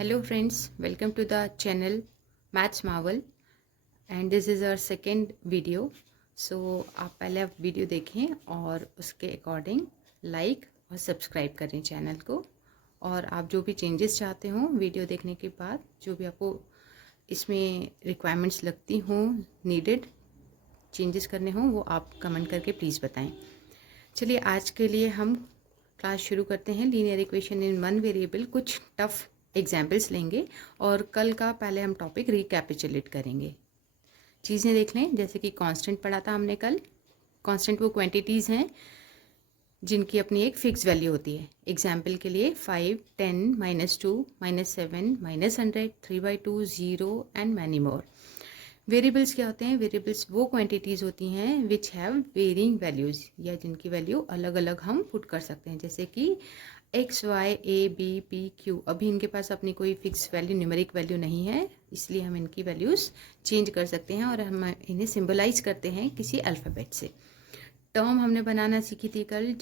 Hello friends, welcome to the channel Maths Marvel and this is our second video. So आप पहले आप video देखें और उसके अकॉर्डिंग लाइक और सब्सक्राइब करें चैनल को। और आप जो भी चेंजेस चाहते हो वीडियो देखने के बाद, जो भी आपको इसमें रिक्वायरमेंट्स लगती हों, नीडेड चेंजेस करने हों, वो आप कमेंट करके प्लीज़ बताएं। चलिए आज के लिए हम क्लास शुरू करते हैं। Linear equation in one variable, कुछ टफ एग्जाम्पल्स लेंगे और कल का पहले हम टॉपिक रिकैपिचुलेट करेंगे। चीज़ें देख लें, जैसे कि कांस्टेंट पढ़ा था हमने कल। कांस्टेंट वो क्वांटिटीज़ हैं जिनकी अपनी एक फिक्स वैल्यू होती है। एग्जाम्पल के लिए 5, 10, -2, -7, -100, 3/2, 0 एंड मैनी मोर। वेरिएबल्स क्या होते हैं? वेरिएबल्स वो क्वांटिटीज़ होती हैं विच हैव वेरिंग वैल्यूज़, या जिनकी वैल्यू अलग अलग हम पुट कर सकते हैं, जैसे कि एक्स, वाई, ए, बी, पी, क्यू। अभी इनके पास अपनी कोई फिक्स वैल्यू, न्यूमेरिक वैल्यू नहीं है, इसलिए हम इनकी वैल्यूज़ चेंज कर सकते हैं और हम इन्हें सिंबलाइज करते हैं किसी अल्फ़ाबेट से। टर्म हमने बनाना सीखी थी कल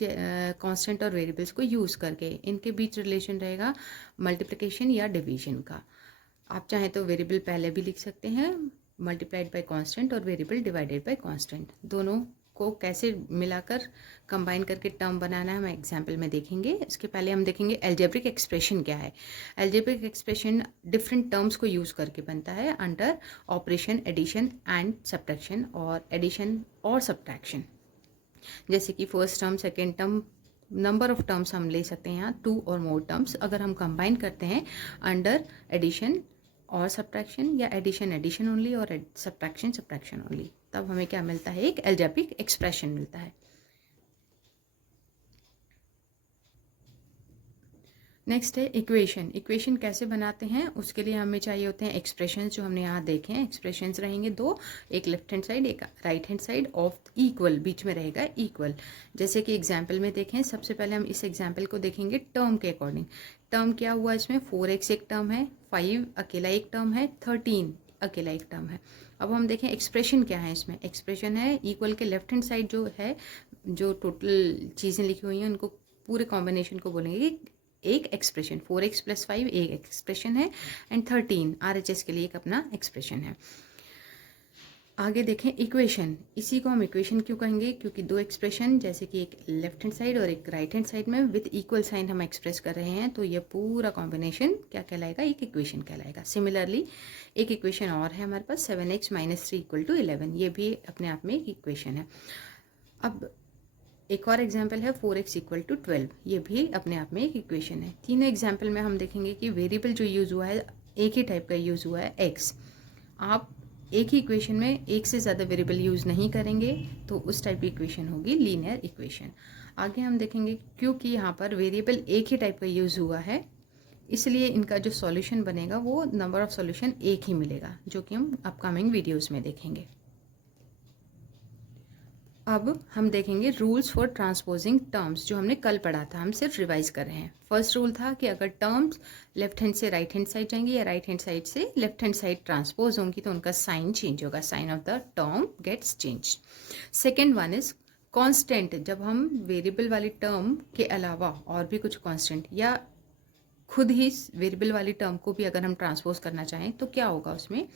कांस्टेंट और वेरिएबल्स को यूज़ करके। इनके बीच रिलेशन रहेगा मल्टीप्लिकेशन या डिवीजन का। आप चाहें तो वेरिएबल पहले भी लिख सकते हैं, मल्टीप्लाइड बाय कांस्टेंट, और वेरिएबल डिवाइडेड बाय कांस्टेंट। दोनों को कैसे मिलाकर कंबाइन करके टर्म बनाना है हम एग्जाम्पल में देखेंगे। इसके पहले हम देखेंगे एल्जेब्रिक एक्सप्रेशन क्या है। एल्जेब्रिक एक्सप्रेशन डिफरेंट टर्म्स को यूज़ करके बनता है under operation addition and subtraction, और एडिशन और सब्ट्रैक्शन। जैसे कि first term, second term, number of terms हम ले सकते हैं यहाँ, 2 और मोर टर्म्स अगर हम कंबाइन करते हैं अंडर एडिशन और सब्ट्रैक्शन, या एडिशन एडिशन ओनली और सब्ट्रैक्शन सब्ट्रैक्शन ओनली, तब हमें क्या मिलता है? एक एल्जेब्रिक एक्सप्रेशन मिलता है। नेक्स्ट है इक्वेशन। इक्वेशन कैसे बनाते हैं उसके लिए हमें चाहिए होते हैं एक्सप्रेशंस, जो हमने यहाँ देखे हैं। एक्सप्रेशंस रहेंगे दो, एक लेफ्ट हैंड साइड, एक right hand side of equal, बीच में रहेगा इक्वल। जैसे कि एग्जाम्पल में देखें, सबसे पहले हम इस एग्जाम्पल को देखेंगे टर्म के अकॉर्डिंग। टर्म क्या हुआ इसमें? 4x एक टर्म है, 5 अकेला एक टर्म है, 13 अकेला एक टर्म है। अब हम देखें एक्सप्रेशन क्या है इसमें। एक्सप्रेशन है इक्वल के लेफ्ट हैंड साइड जो है, जो टोटल चीज़ें लिखी हुई हैं उनको पूरे कॉम्बिनेशन को बोलेंगे एक एक्सप्रेशन। 4x + 5 एक एक्सप्रेशन है, एंड 13 RHS के लिए एक अपना एक्सप्रेशन है। आगे देखें इक्वेशन। इसी को हम इक्वेशन क्यों कहेंगे? क्योंकि दो एक्सप्रेशन, जैसे कि एक लेफ्ट हैंड साइड और एक राइट हैंड साइड में विद इक्वल साइन हम एक्सप्रेस कर रहे हैं, तो ये पूरा कॉम्बिनेशन क्या कहलाएगा? एक इक्वेशन कहलाएगा। सिमिलरली एक इक्वेशन और है हमारे पास, 7x - 3 = 11। ये भी अपने आप में एक इक्वेशन है। अब एक और एग्जाम्पल है 4x = 12। ये भी अपने आप में एक इक्वेशन है। तीनों एग्जाम्पल में हम देखेंगे कि वेरिएबल जो यूज़ हुआ है एक ही टाइप का यूज़ हुआ है, x। आप एक ही इक्वेशन में एक से ज़्यादा वेरिएबल यूज़ नहीं करेंगे तो उस टाइप की इक्वेशन होगी लीनियर इक्वेशन। आगे हम देखेंगे क्योंकि यहाँ पर वेरिएबल एक ही टाइप का यूज़ हुआ है, इसलिए इनका जो सॉल्यूशन बनेगा वो नंबर ऑफ सॉल्यूशन एक ही मिलेगा, जो कि हम अपकमिंग वीडियोज़ में देखेंगे। अब हम देखेंगे रूल्स फॉर ट्रांसपोजिंग टर्म्स, जो हमने कल पढ़ा था, हम सिर्फ रिवाइज कर रहे हैं। फर्स्ट रूल था कि अगर टर्म्स लेफ्ट हैंड से राइट हैंड साइड जाएंगी या राइट हैंड साइड से लेफ्ट हैंड साइड ट्रांसपोज होंगी तो उनका साइन चेंज होगा, sign of the term gets change. Second one is constant. जब हम वेरिएबल वाली टर्म के अलावा और भी कुछ कॉन्स्टेंट या खुद ही वेरिएबल वाली टर्म को भी अगर हम ट्रांसपोज करना चाहें तो क्या होगा उसमें?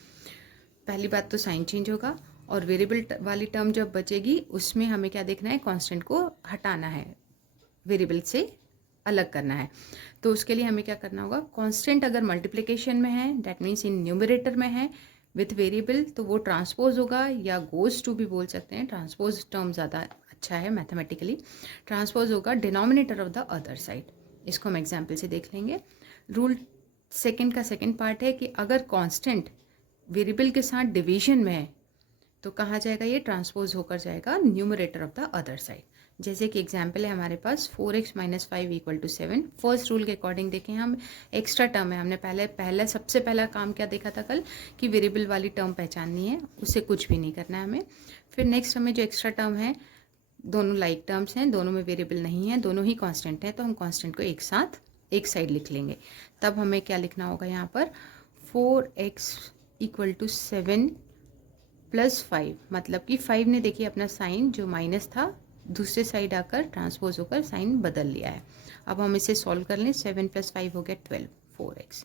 पहली बात तो साइन चेंज होगा, और वेरिएबल वाली टर्म जब बचेगी उसमें हमें क्या देखना है? कांस्टेंट को हटाना है, वेरिएबल से अलग करना है। तो उसके लिए हमें क्या करना होगा? कांस्टेंट अगर मल्टीप्लिकेशन में है, दैट मीन्स इन न्यूमरेटर में है विथ वेरिएबल, तो वो ट्रांसपोज होगा, या गोज टू भी बोल सकते हैं। ट्रांसपोज टर्म ज़्यादा अच्छा है मैथमेटिकली। ट्रांसपोज होगा denominator of the other side. इसको हम एग्जाम्पल से देख लेंगे। रूल सेकेंड का सेकेंड पार्ट है कि अगर कांस्टेंट वेरिएबल के साथ डिवीजन में है तो कहाँ जाएगा? ये ट्रांसपोज होकर जाएगा numerator of the other side. जैसे कि एग्जाम्पल है हमारे पास 4x - 5 = 7। फर्स्ट रूल के अकॉर्डिंग देखें, हम एक्स्ट्रा टर्म है, हमने सबसे पहला काम क्या देखा था कल कि वेरिएबल वाली टर्म पहचाननी है, उससे कुछ भी नहीं करना है हमें। फिर नेक्स्ट हमें जो एक्स्ट्रा टर्म है, दोनों लाइक टर्म्स हैं, दोनों में वेरिएबल नहीं है, दोनों ही कॉन्स्टेंट है, तो हम कॉन्स्टेंट को एक साथ एक साइड लिख लेंगे। तब हमें क्या लिखना होगा यहाँ पर? 4x = 7 + 5, मतलब कि 5 ने देखिए अपना साइन जो माइनस था दूसरे साइड आकर ट्रांसपोज होकर साइन बदल लिया है। अब हम इसे सॉल्व कर लें। 7 + 5 हो गया 12, 4x।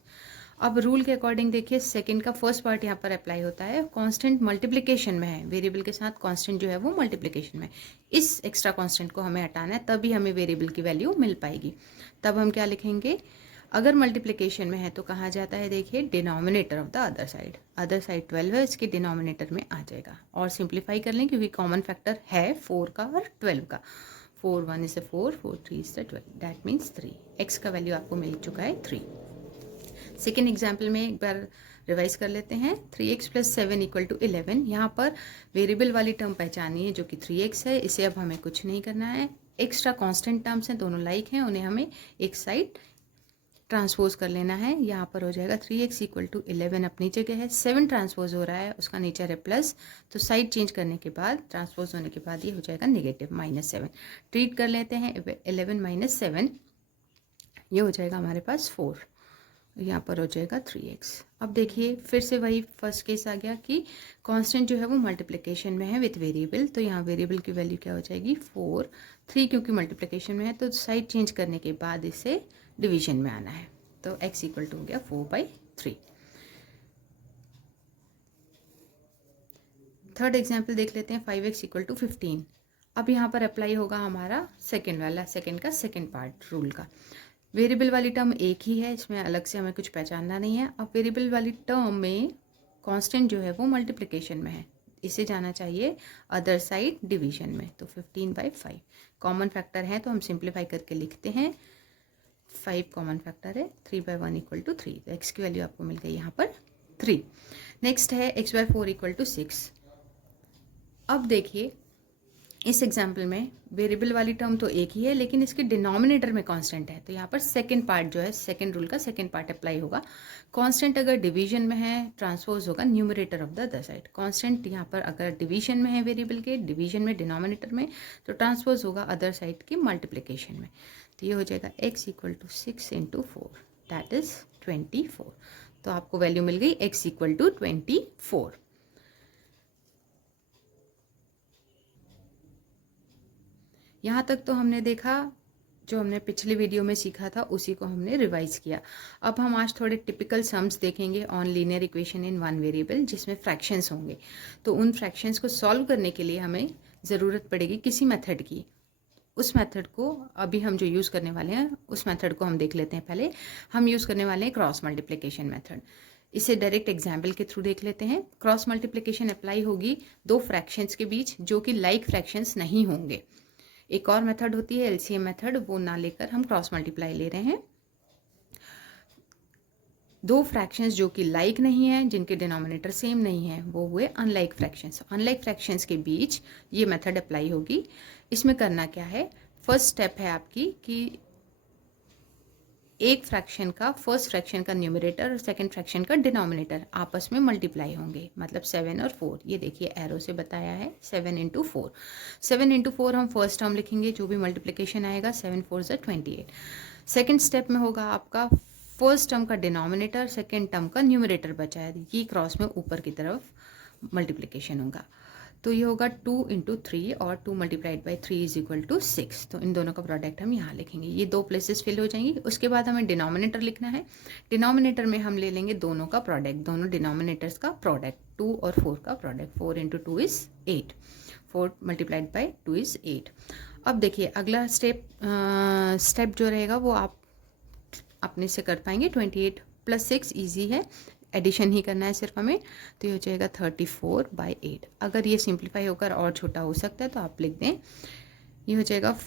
अब रूल के अकॉर्डिंग देखिए सेकंड का फर्स्ट पार्ट यहाँ पर अप्लाई होता है, कांस्टेंट मल्टीप्लिकेशन में है, वेरिएबल के साथ कांस्टेंट जो है वो मल्टीप्लिकेशन में, इस एक्स्ट्रा कांस्टेंट को हमें हटाना है, तभी हमें वेरिएबल की वैल्यू मिल पाएगी। तब हम क्या लिखेंगे, अगर मल्टीप्लिकेशन में है तो कहा जाता है देखिए denominator of the other side 12 है, इसके डिनोमिनेटर में आ जाएगा। और सिंप्लीफाई कर लें क्योंकि कॉमन फैक्टर है 4 का और 12 का, 4 1 is 4, 4 3 is 12, that means 3। X का वैल्यू आपको मिल चुका है 3। सेकेंड एग्जाम्पल में एक बार रिवाइज कर लेते हैं। 3x + 7 = 11। यहाँ पर वेरिएबल वाली टर्म पहचानी है जो कि 3x है, इसे अब हमें कुछ नहीं करना है। एक्स्ट्रा कांस्टेंट टर्म्स हैं, दोनों लाइक हैं, उन्हें हमें एक साइड ट्रांसपोज कर लेना है। यहाँ पर हो जाएगा 3x = 11 अपनी जगह है, 7 ट्रांसपोज हो रहा है, उसका नेचर है प्लस, तो साइड चेंज करने के बाद ट्रांसपोज होने के बाद ये हो जाएगा नेगेटिव -7। ट्रीट कर लेते हैं 11 - 7, ये हो जाएगा हमारे पास 4, यहाँ पर हो जाएगा 3x। अब देखिए फिर से वही फर्स्ट केस आ गया कि कांस्टेंट जो है वो मल्टीप्लिकेशन में है विथ वेरिएबल, तो यहाँ वेरिएबल की वैल्यू क्या हो जाएगी 4, 3 क्योंकि मल्टीप्लिकेशन में है तो साइड चेंज करने के बाद इसे डिवीजन में आना है, तो x = हो गया 4/3। थर्ड एग्जाम्पल देख लेते हैं, 5x = 15। अब यहाँ पर अप्लाई होगा हमारा सेकेंड का सेकेंड पार्ट रूल का। वेरिएबल वाली टर्म एक ही है, इसमें अलग से हमें कुछ पहचानना नहीं है। अब वेरिएबल वाली टर्म में कांस्टेंट जो है वो मल्टीप्लिकेशन में है, इसे जाना चाहिए अदर साइड डिवीजन में, तो 15/5 कॉमन फैक्टर है तो हम सिंप्लीफाई करके लिखते हैं, 5 कॉमन फैक्टर है, 3/1 = 3, तो x की वैल्यू आपको मिल गई यहाँ पर 3। नेक्स्ट है x/4 = 6। अब देखिए इस एग्जाम्पल में वेरिएबल वाली टर्म तो एक ही है लेकिन इसके डिनोमिनेटर में कांस्टेंट है, तो यहाँ पर सेकंड पार्ट जो है सेकंड रूल का सेकंड पार्ट अप्लाई होगा। कांस्टेंट अगर डिवीजन में है ट्रांसपोज होगा numerator of the other side. Constant यहाँ पर अगर डिवीजन में है वेरिएबल के, डिवीजन में डिनोमिनेटर में, तो ट्रांसपोज होगा अदर साइड की मल्टीप्लिकेशन में, तो ये हो जाएगा x = 6 × 4, दैट इज 24। तो आपको वैल्यू मिल गई x = 24। यहाँ तक तो हमने देखा, जो हमने पिछले वीडियो में सीखा था उसी को हमने रिवाइज किया। अब हम आज थोड़े टिपिकल सम्स देखेंगे on linear equation in one variable, जिसमें फ्रैक्शंस होंगे। तो उन फ्रैक्शंस को सॉल्व करने के लिए हमें ज़रूरत पड़ेगी किसी मेथड की। उस मेथड को अभी हम जो यूज़ करने वाले हैं उस मेथड को हम देख लेते हैं। पहले हम यूज़ करने वाले हैं क्रॉस मल्टीप्लिकेशन मेथड। इसे डायरेक्ट एग्जाम्पल के थ्रू देख लेते हैं। क्रॉस मल्टीप्लिकेशन अप्लाई होगी दो फ्रैक्शंस के बीच जो कि लाइक फ्रैक्शंस नहीं होंगे। एक और मेथड होती है एलसीएम मेथड, वो ना लेकर हम क्रॉस मल्टीप्लाई ले रहे हैं। दो फ्रैक्शंस जो कि लाइक नहीं है, जिनके डिनोमिनेटर सेम नहीं है, वो हुए अनलाइक फ्रैक्शंस। अनलाइक फ्रैक्शंस के बीच ये मेथड अप्लाई होगी। इसमें करना क्या है, फर्स्ट स्टेप है आपकी कि एक फ्रैक्शन का फर्स्ट फ्रैक्शन का न्यूमरेटर और सेकंड फ्रैक्शन का डिनोमिनेटर आपस में मल्टीप्लाई होंगे, मतलब 7 और 4। ये देखिए एरो से बताया है 7 × 4। 7 × 4 हम फर्स्ट टर्म लिखेंगे, जो भी मल्टीप्लिकेशन आएगा 7 4 = 28। सेकंड स्टेप में होगा आपका फर्स्ट टर्म का डिनोमिनेटर, सेकंड टर्म का न्यूमरेटर बचा है, ये क्रॉस में ऊपर की तरफ मल्टीप्लिकेशन होगा। तो ये होगा 2 × 3 और 2 × 3 = 6। तो इन दोनों का प्रोडक्ट हम यहाँ लिखेंगे, ये दो प्लेसेस फिल हो जाएंगी। उसके बाद हमें डिनोमिनेटर लिखना है। डिनोमिनेटर में हम ले लेंगे दोनों का प्रोडक्ट, दोनों डिनोमिनेटर्स का प्रोडक्ट, 2 और 4 का प्रोडक्ट। 4 × 2 = 8, 4 × 2 = 8। अब देखिए अगला स्टेप जो रहेगा वो आप अपने से कर पाएंगे। 28 + 6 ईजी है, एडिशन ही करना है सिर्फ हमें, तो ये हो जाएगा 34/8। अगर ये सिंप्लीफाई होकर और छोटा हो सकता है तो आप लिख दें, ये हो जाएगा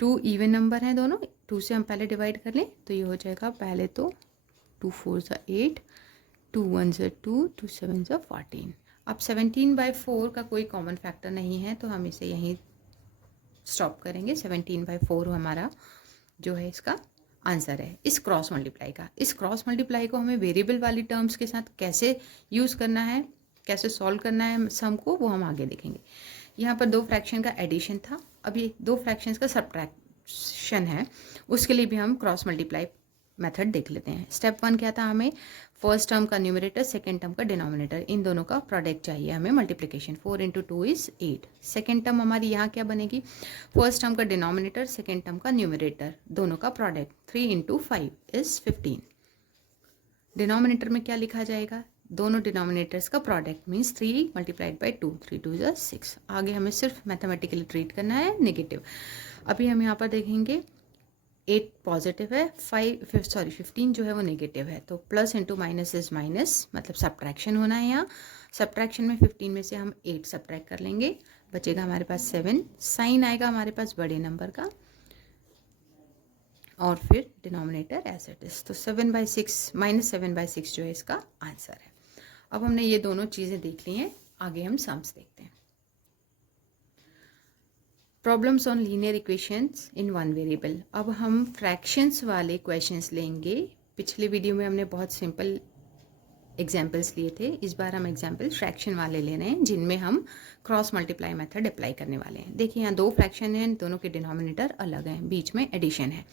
2 इवन नंबर हैं दोनों, 2 से हम पहले डिवाइड कर लें तो ये हो जाएगा पहले तो 2 4 = 8, 2 1 = 2, 2 7 = 14। अब 17/4 का कोई कॉमन फैक्टर नहीं है तो हम इसे यहीं स्टॉप करेंगे। 17/4 हमारा जो है इसका आंसर है इस क्रॉस मल्टीप्लाई का। इस क्रॉस मल्टीप्लाई को हमें वेरिएबल वाली टर्म्स के साथ कैसे यूज़ करना है, कैसे सॉल्व करना है सम को, वो हम आगे देखेंगे। यहाँ पर दो फ्रैक्शन का एडिशन था, अभी दो फ्रैक्शंस का सब्ट्रैक्शन है, उसके लिए भी हम क्रॉस मल्टीप्लाई मेथड देख लेते हैं। स्टेप 1 क्या था, हमें फर्स्ट टर्म का न्यूमरेटर सेकेंड टर्म का डिनोमिनेटर, इन दोनों का प्रोडक्ट चाहिए हमें मल्टीप्लिकेशन। 4 × 2 = 8। सेकेंड टर्म हमारी यहाँ क्या बनेगी, फर्स्ट टर्म का डिनोमिनेटर सेकेंड टर्म का न्यूमरेटर, दोनों का प्रोडक्ट। 3 × 5 = 15। डिनोमिनेटर में क्या लिखा जाएगा, दोनों डिनोमिनेटर्स का प्रोडक्ट मीन्स 3 मल्टीप्लाइड बाई 2, 3 2 = 6। आगे हमें सिर्फ मैथमेटिकली ट्रीट करना है नेगेटिव। अभी हम यहाँ पर देखेंगे 8 पॉजिटिव है, 15 जो है वो नेगेटिव है, तो plus into minus is minus, मतलब सब्ट्रैक्शन होना है यहाँ। सब्ट्रैक्शन में 15 में से हम 8 सब्ट्रैक्ट कर लेंगे, बचेगा हमारे पास 7, साइन आएगा हमारे पास बड़े नंबर का, और फिर डिनोमिनेटर एज इट इज, तो 7/6 -7/6 जो है इसका आंसर है। अब हमने ये दोनों चीज़ें देख ली हैं, आगे हम सम्स देखते हैं। Problems on linear equations in one variable. अब हम फ्रैक्शंस वाले क्वेश्चंस लेंगे। पिछले वीडियो में हमने बहुत सिंपल एग्जाम्पल्स लिए थे, इस बार हम एग्जाम्पल फ्रैक्शन वाले ले रहे हैं जिनमें हम क्रॉस मल्टीप्लाई मेथड अप्लाई करने वाले हैं। देखिए यहाँ दो फ्रैक्शन हैं, दोनों के डिनोमिनेटर अलग हैं, बीच में एडिशन है,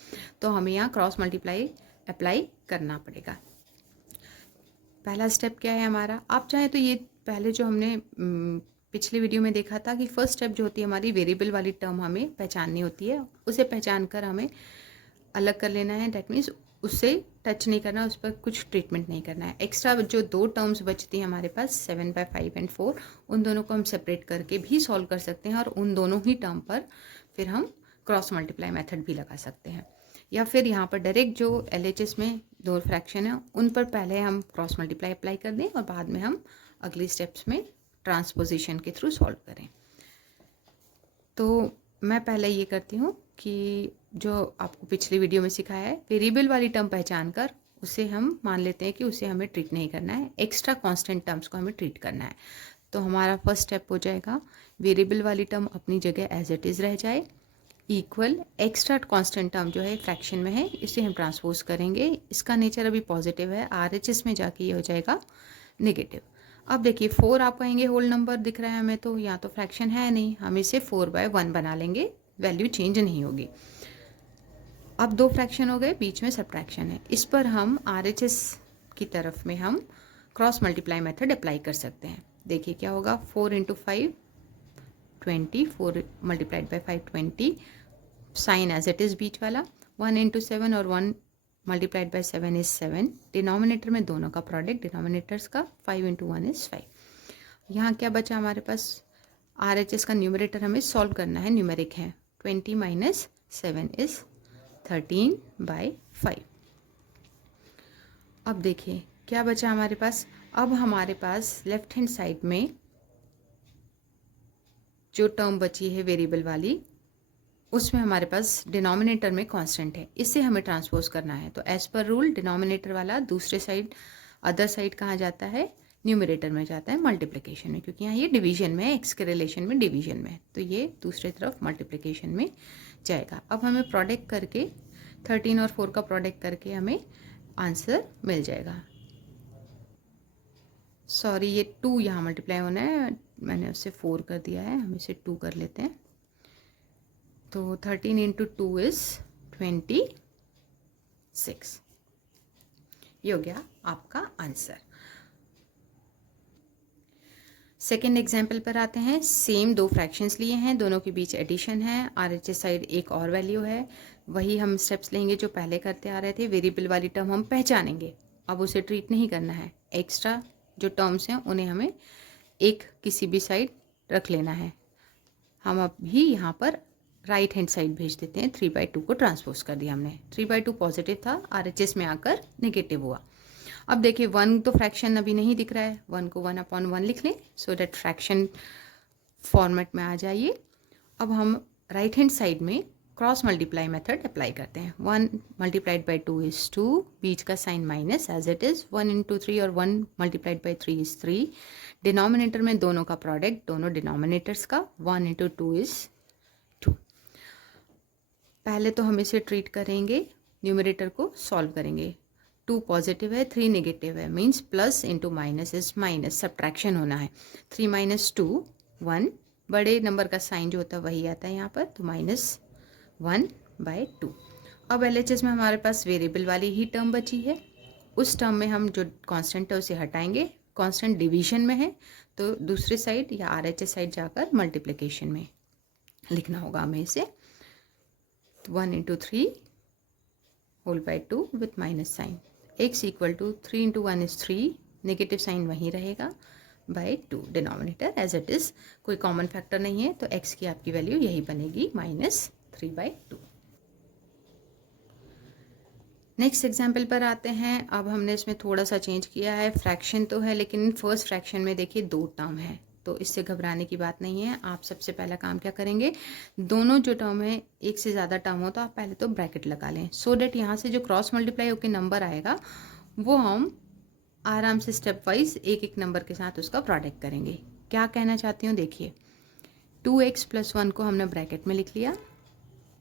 तो हमें यहाँ क्रॉस मल्टीप्लाई अप्लाई करना पड़ेगा। पहला स्टेप क्या है हमारा, आप चाहें तो ये पहले जो हमने पिछले वीडियो में देखा था कि फर्स्ट स्टेप जो होती है हमारी वेरिएबल वाली टर्म हमें पहचाननी होती है, उसे पहचान कर हमें अलग कर लेना है। डैट मीन्स उससे टच नहीं करना, उस पर कुछ ट्रीटमेंट नहीं करना है। एक्स्ट्रा जो दो टर्म्स बचती हैं हमारे पास 7/5 और 4, उन दोनों को हम सेपरेट करके भी सॉल्व कर सकते हैं, और उन दोनों ही टर्म पर फिर हम क्रॉस मल्टीप्लाई मेथड भी लगा सकते हैं, या फिर यहाँ पर डायरेक्ट जो LHS में दो फ्रैक्शन है उन पर पहले हम क्रॉस मल्टीप्लाई अप्लाई कर दें और बाद में हम अगली स्टेप्स में ट्रांसपोजिशन के थ्रू सॉल्व करें। तो मैं पहले ये करती हूँ कि जो आपको पिछली वीडियो में सिखाया है, वेरिएबल वाली टर्म पहचान कर उसे हम मान लेते हैं कि उसे हमें ट्रीट नहीं करना है, एक्स्ट्रा कांस्टेंट टर्म्स को हमें ट्रीट करना है। तो हमारा फर्स्ट स्टेप हो जाएगा, वेरिएबल वाली टर्म अपनी जगह एज इट इज़ रह जाए, इक्वल एक्स्ट्रा कांस्टेंट टर्म जो है फ्रैक्शन में है इसे हम ट्रांसपोज करेंगे। इसका नेचर अभी पॉजिटिव है, RHS में जाके ये हो जाएगा नेगेटिव। अब देखिए 4 आप कहेंगे होल नंबर दिख रहा है हमें, तो यहाँ तो फ्रैक्शन है नहीं, हम इसे 4/1 बना लेंगे, वैल्यू चेंज नहीं होगी। अब दो फ्रैक्शन हो गए, बीच में सब्ट्रैक्शन है, इस पर हम RHS की तरफ में हम क्रॉस मल्टीप्लाई मेथड अप्लाई कर सकते हैं। देखिए क्या होगा, 4 × 5 20, 4 multiplied by 5 20, sign as it is बीच वाला, 1 × 7 और 1 मल्टीप्लाइड बाई 7 इज 7। डिनोमिनेटर में दोनों का प्रोडक्ट डिनोमिनेटर्स का, 5 × 1 इज 5। यहाँ क्या बचा हमारे पास, RHS का न्यूमरेटर हमें सॉल्व करना है, न्यूमेरिक है, 20 - 7 इज 13/5। अब देखिए क्या बचा हमारे पास, अब हमारे पास लेफ्ट हैंड साइड में जो टर्म बची है वेरिएबल वाली, उसमें हमारे पास डिनोमिनेटर में कांस्टेंट है, इससे हमें ट्रांसपोज करना है। तो एज पर रूल डिनोमिनेटर वाला दूसरे साइड, अदर साइड कहाँ जाता है, न्यूमरेटर में जाता है, मल्टीप्लिकेशन में, क्योंकि यहाँ ये डिवीजन में है, एक्स के रिलेशन में डिवीजन में, तो ये दूसरी तरफ मल्टीप्लिकेशन में जाएगा। अब हमें प्रोडक्ट करके 13 और 4 का प्रोडक्ट करके हमें आंसर मिल जाएगा। सॉरी, ये 2 यहाँ मल्टीप्लाई होना है, मैंने उससे 4 कर दिया है, हम इसे 2 कर लेते हैं। तो 13 × 2 इज 26। ये हो गया आपका आंसर। सेकेंड एग्जाम्पल पर आते हैं। सेम दो फ्रैक्शंस लिए हैं, दोनों के बीच एडिशन है, RHS साइड एक और वैल्यू है, वही हम स्टेप्स लेंगे जो पहले करते आ रहे थे। वेरिएबल वाली टर्म हम पहचानेंगे, अब उसे ट्रीट नहीं करना है, एक्स्ट्रा जो टर्म्स हैं उन्हें हमें एक किसी भी साइड रख लेना है। हम अभी यहाँ पर राइट हैंड साइड भेज देते हैं, 3/2 को ट्रांसपोज कर दिया हमने, 3/2 पॉजिटिव था, RHS में आकर नेगेटिव हुआ। अब देखिए 1 तो फ्रैक्शन अभी नहीं दिख रहा है, 1 को 1/1 लिख लें, सो दैट फ्रैक्शन फॉर्मेट में आ जाइए। अब हम राइट हैंड साइड में क्रॉस मल्टीप्लाई मेथड अप्लाई करते हैं। 1 मल्टीप्लाइड बाई 2 इज 2, बीच का sign minus as it is, 1 × 3 और 1 मल्टीप्लाइड बाई 3 इज 3। डिनोमिनेटर में दोनों का प्रोडक्ट, दोनों डिनोमिनेटर्स का, 1 × 2 इज 2। पहले तो हम इसे ट्रीट करेंगे, न्यूमरेटर को सॉल्व करेंगे। 2 पॉजिटिव है, 3 नेगेटिव है, means plus into minus is minus, subtraction होना है। 3 - 2 1, बड़े नंबर का साइन जो होता है वही आता है यहाँ पर, तो -1/2। अब LHS में हमारे पास वेरिएबल वाली ही टर्म बची है, उस टर्म में हम जो कांस्टेंट है उसे हटाएंगे, कांस्टेंट डिवीजन में है, तो दूसरे साइड या RHS साइड जाकर मल्टीप्लिकेशन में लिखना होगा हमें इसे। 1 × 3 whole by 2 with minus sign, x equal to 3 into 1 is 3, negative sign वहीं रहेगा, by 2 denominator as it is, कोई कॉमन फैक्टर नहीं है तो x की आपकी वैल्यू यही बनेगी -3/2। नेक्स्ट एग्जाम्पल पर आते हैं। अब हमने इसमें थोड़ा सा चेंज किया है, फ्रैक्शन तो है लेकिन फर्स्ट फ्रैक्शन में देखिए 2 टर्म है, तो इससे घबराने की बात नहीं है। आप सबसे पहला काम क्या करेंगे, दोनों जो टर्म है एक से ज़्यादा टर्म हो तो आप पहले तो ब्रैकेट लगा लें, सो डैट यहाँ से जो क्रॉस मल्टीप्लाई होकर नंबर आएगा वो हम आराम से स्टेप वाइज एक एक नंबर के साथ उसका प्रोडक्ट करेंगे। क्या कहना चाहती हूँ देखिए, 2x + 1 को हमने ब्रैकेट में लिख लिया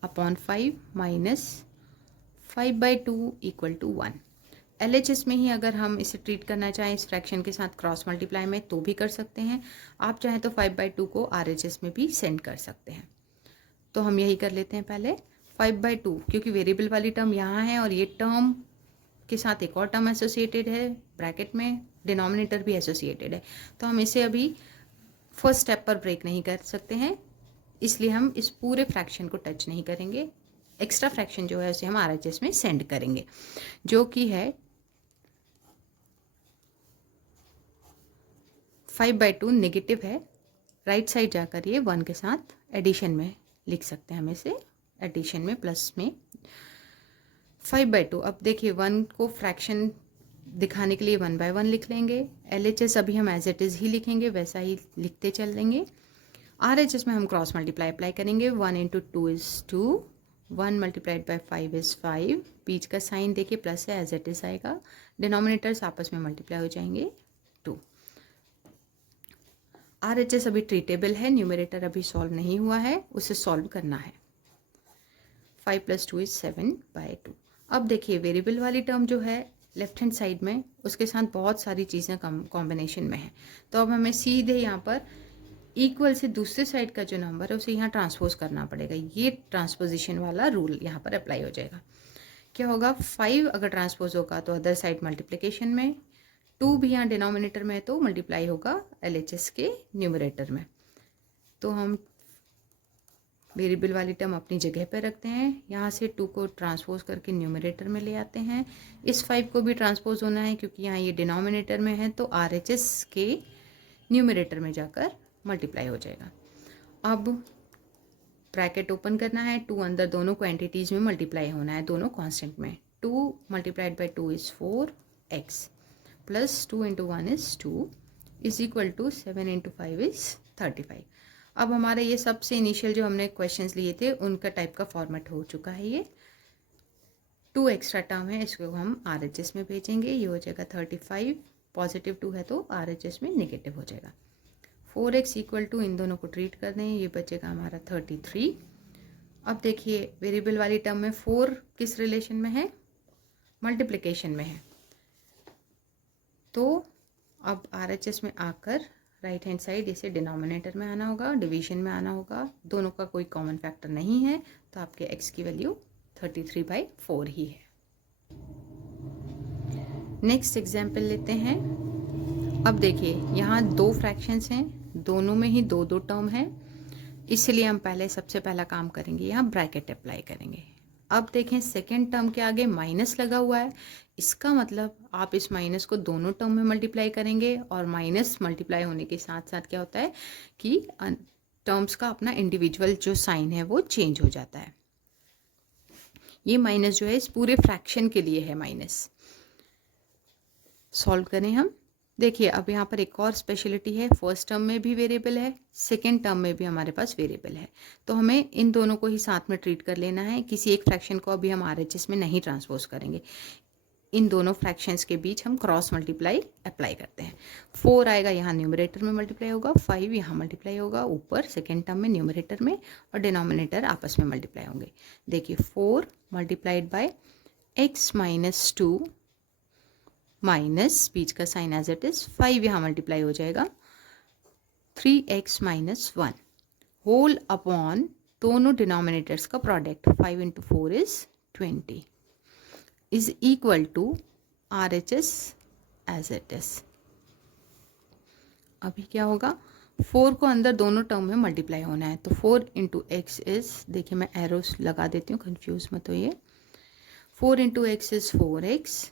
upon 5 minus 5/2 equal to 1। LHS में ही अगर हम इसे ट्रीट करना चाहें इस फ्रैक्शन के साथ क्रॉस मल्टीप्लाई में तो भी कर सकते हैं, आप चाहें तो 5/2 को RHS में भी सेंड कर सकते हैं। तो हम यही कर लेते हैं पहले 5/2, क्योंकि वेरिएबल वाली टर्म यहाँ है और ये टर्म के साथ एक और टर्म एसोसिएटेड है ब्रैकेट में, डिनोमिनेटर भी एसोसिएटेड है, तो हम इसे अभी फर्स्ट स्टेप पर ब्रेक नहीं कर सकते हैं, इसलिए हम इस पूरे फ्रैक्शन को टच नहीं करेंगे। एक्स्ट्रा फ्रैक्शन जो है उसे हम RHS में सेंड करेंगे, जो कि है 5/2 नेगेटिव है, राइट साइड जाकर ये 1 के साथ एडिशन में लिख सकते हैं हम इसे, एडिशन में प्लस में 5/2। अब देखिए 1 को फ्रैक्शन दिखाने के लिए 1/1 लिख लेंगे, LHS अभी हम एज इट इज़ ही लिखेंगे, वैसा ही लिखते चल देंगे। RHS में हम क्रॉस मल्टीप्लाई अप्लाई करेंगे, 1 into 2 is 2, 1 multiplied by 5 is 5, बीच का साइन देखिए प्लस है एज इट इज़ आएगा, डिनोमिनेटर्स आपस में मल्टीप्लाई हो जाएंगे 2। RHS अभी ट्रीटेबल है, न्यूमरेटर अभी सॉल्व नहीं हुआ है, उसे सॉल्व करना है। 5 + 2 इज़ 7/2। अब देखिए वेरिएबल वाली टर्म जो है लेफ्ट हैंड साइड में उसके साथ बहुत सारी चीज़ें कॉम्बिनेशन में है, तो अब हमें सीधे यहाँ पर इक्वल से दूसरे साइड का जो नंबर है उसे यहाँ ट्रांसपोज करना पड़ेगा, ये ट्रांसपोजिशन वाला रूल यहाँ पर अप्लाई हो जाएगा। क्या होगा, 5 अगर ट्रांसपोज होगा तो अदर साइड मल्टीप्लिकेशन में, 2 भी यहाँ डिनोमिनेटर में है तो मल्टीप्लाई होगा LHS के न्यूमरेटर में। तो हम वेरिएबल वाली टर्म अपनी जगह पर रखते हैं, यहाँ से 2 को ट्रांसपोज करके न्यूमरेटर में ले आते हैं, इस 5 को भी ट्रांसपोज होना है क्योंकि यहाँ ये डिनोमिनेटर में है तो RHS के न्यूमरेटर में जाकर मल्टीप्लाई हो जाएगा। अब ब्रैकेट ओपन करना है, 2 अंदर दोनों क्वांटिटीज़ में मल्टीप्लाई होना है, दोनों कांस्टेंट में, 2 multiplied by 2 is 4x plus 2 into 1 is 2 is equal to 7 into 5 is 35। अब हमारे ये सबसे इनिशियल जो हमने क्वेश्चंस लिए थे उनका टाइप का फॉर्मेट हो चुका है, ये 2 एक्स्ट्रा टर्म है, इसको हम RHS में भेजेंगे, ये हो जाएगा 35, पॉजिटिव 2 है तो RHS में नेगेटिव हो जाएगा। 4x इक्वल टू इन दोनों को ट्रीट कर दें, ये बचेगा हमारा 33। अब देखिए वेरिएबल वाली टर्म में 4 किस रिलेशन में है, मल्टीप्लिकेशन में है, तो अब RHS में आकर राइट हैंड साइड इसे डिनोमिनेटर में आना होगा, डिवीजन में आना होगा, दोनों का कोई कॉमन फैक्टर नहीं है तो आपके x की वैल्यू 33/4 ही है। नेक्स्ट एग्जाम्पल लेते हैं। अब देखिए यहाँ 2 फ्रैक्शंस हैं, दोनों में ही 2 टर्म है, इसलिए हम पहले सबसे पहला काम करेंगे यहाँ ब्रैकेट अप्लाई करेंगे। अब देखें सेकेंड टर्म के आगे माइनस लगा हुआ है, इसका मतलब आप इस माइनस को दोनों टर्म में मल्टीप्लाई करेंगे और माइनस मल्टीप्लाई होने के साथ साथ क्या होता है कि टर्म्स का अपना इंडिविजुअल जो साइन है वो चेंज हो जाता है। ये माइनस जो है इस पूरे फ्रैक्शन के लिए है माइनस। सॉल्व करें हम, देखिए अब यहाँ पर एक और स्पेशलिटी है, फर्स्ट टर्म में भी वेरिएबल है, सेकेंड टर्म में भी हमारे पास वेरिएबल है, तो हमें इन दोनों को ही साथ में ट्रीट कर लेना है, किसी एक फ्रैक्शन को अभी हम RHS में नहीं ट्रांसपोज करेंगे, इन दोनों फ्रैक्शंस के बीच हम क्रॉस मल्टीप्लाई अप्लाई करते हैं। 4 आएगा यहाँ न्यूमरेटर में मल्टीप्लाई होगा, 5 यहाँ मल्टीप्लाई होगा ऊपर सेकेंड टर्म में न्यूमरेटर में, और डिनोमिनेटर आपस में मल्टीप्लाई होंगे। देखिए 4 multiplied by x minus 2 minus बीच का साइन एज इट इज, 5 यहाँ मल्टीप्लाई हो जाएगा 3x माइनस 1 होल अपॉन दोनों डिनोमिनेटर्स का product, 5 into 4 is 20 is equal to RHS as it is. अभी क्या होगा, 4 को अंदर दोनों टर्म में मल्टीप्लाई होना है, तो 4 इंटू एक्स इज, देखिए मैं एरोस लगा देती हूँ, कंफ्यूज मत होइए, 4 इंटू एक्स इज 4x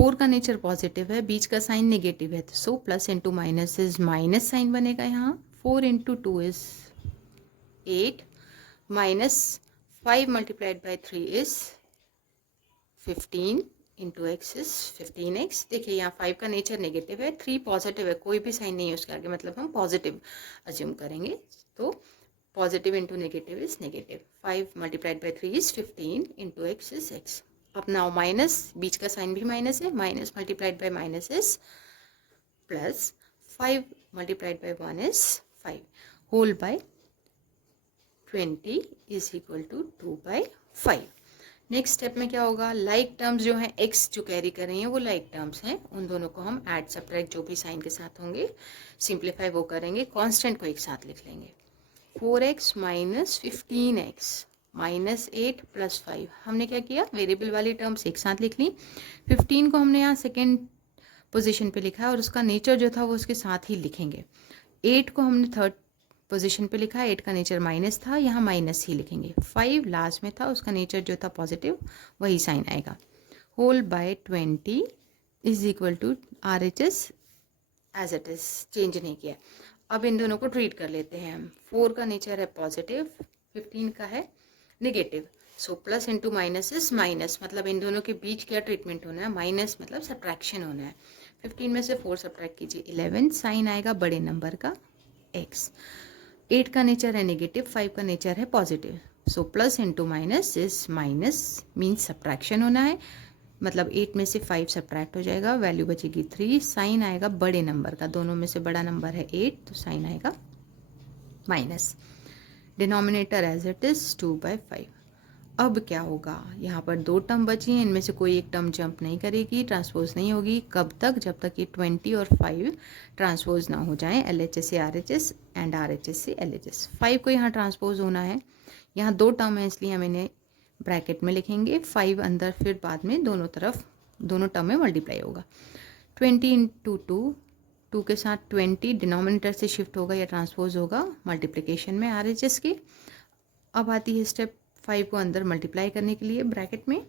4 का नेचर पॉजिटिव है, बीच का साइन नेगेटिव है, so plus into minus is minus sign बनेगा यहाँ. 4 into 2 is 8 minus 5 multiplied by 3 is 15 into x is 15x. देखिए यहाँ 5 का नेचर नेगेटिव है, 3 पॉजिटिव है, कोई भी साइन नहीं है उसके आगे, मतलब हम पॉजिटिव अज्यूम करेंगे. तो positive into negative is negative. 5 multiplied by 3 is 15 into x is x. अब नाउ माइनस, बीच का साइन भी माइनस है, minus multiplied by minus is plus. 5 multiplied by 1 is 5 whole by 20 is equal to 2 by 5. Next step में क्या होगा, like terms जो हैं x जो कैरी कर रही हैं वो लाइक टर्म्स हैं, उन दोनों को हम ऐड सब्ट्रैक्ट जो भी साइन के साथ होंगे सिंप्लीफाई वो करेंगे, कांस्टेंट को एक साथ लिख लेंगे. 4x minus 15x minus 8 plus 5. हमने क्या किया, वेरिएबल वाली टर्म्स एक साथ लिख ली. 15 को हमने यहाँ सेकेंड पोजिशन पे लिखा है और उसका नेचर जो था वो उसके साथ ही लिखेंगे. 8 को हमने थर्ड पोजीशन पे लिखा है, 8 का नेचर माइनस था, यहाँ माइनस ही लिखेंगे. 5 लास्ट में था, उसका नेचर जो था पॉजिटिव, वही साइन आएगा. Whole by 20 is equal to RHS as it is, change नहीं किया. अब इन दोनों को ट्रीट कर लेते हैं हम. 4 का नेचर है पॉजिटिव, 15 का है negative, so plus into minus is minus, मतलब इन दोनों के बीच क्या ट्रीटमेंट होना है, माइनस मतलब सब्ट्रैक्शन होना है. 15 में से 4 सब्ट्रैक्ट कीजिए, 11, साइन आएगा बड़े नंबर का x. 8 का नेचर है नेगेटिव, 5 का नेचर है positive, so plus into minus is minus, means subtraction होना है, मतलब 8 में से 5 सब्ट्रैक्ट हो जाएगा, वैल्यू बचेगी 3, साइन आएगा बड़े नंबर का, दोनों में से बड़ा नंबर है 8, तो साइन आएगा minus. Denominator as it is 2 by 5. अब क्या होगा, यहाँ पर 2 टर्म बची हैं, इनमें से कोई एक टर्म जंप नहीं करेगी, ट्रांसपोज नहीं होगी. कब तक, जब तक ये 20 और 5 ट्रांसपोज ना हो जाएं, LHS से RHS एंड RHS से LHS. 5 को यहाँ ट्रांसपोज होना है, यहाँ 2 टर्म है इसलिए हम इन्हें ब्रैकेट में लिखेंगे. 5 अंदर, फिर बाद में दोनों तरफ दोनों टर्म में मल्टीप्लाई होगा. 20 इंटू 2 के साथ 20 डिनोमिनेटर से शिफ्ट होगा या ट्रांसपोज होगा मल्टीप्लिकेशन में RHS की. अब आती है स्टेप 5 को अंदर मल्टीप्लाई करने के लिए ब्रैकेट में.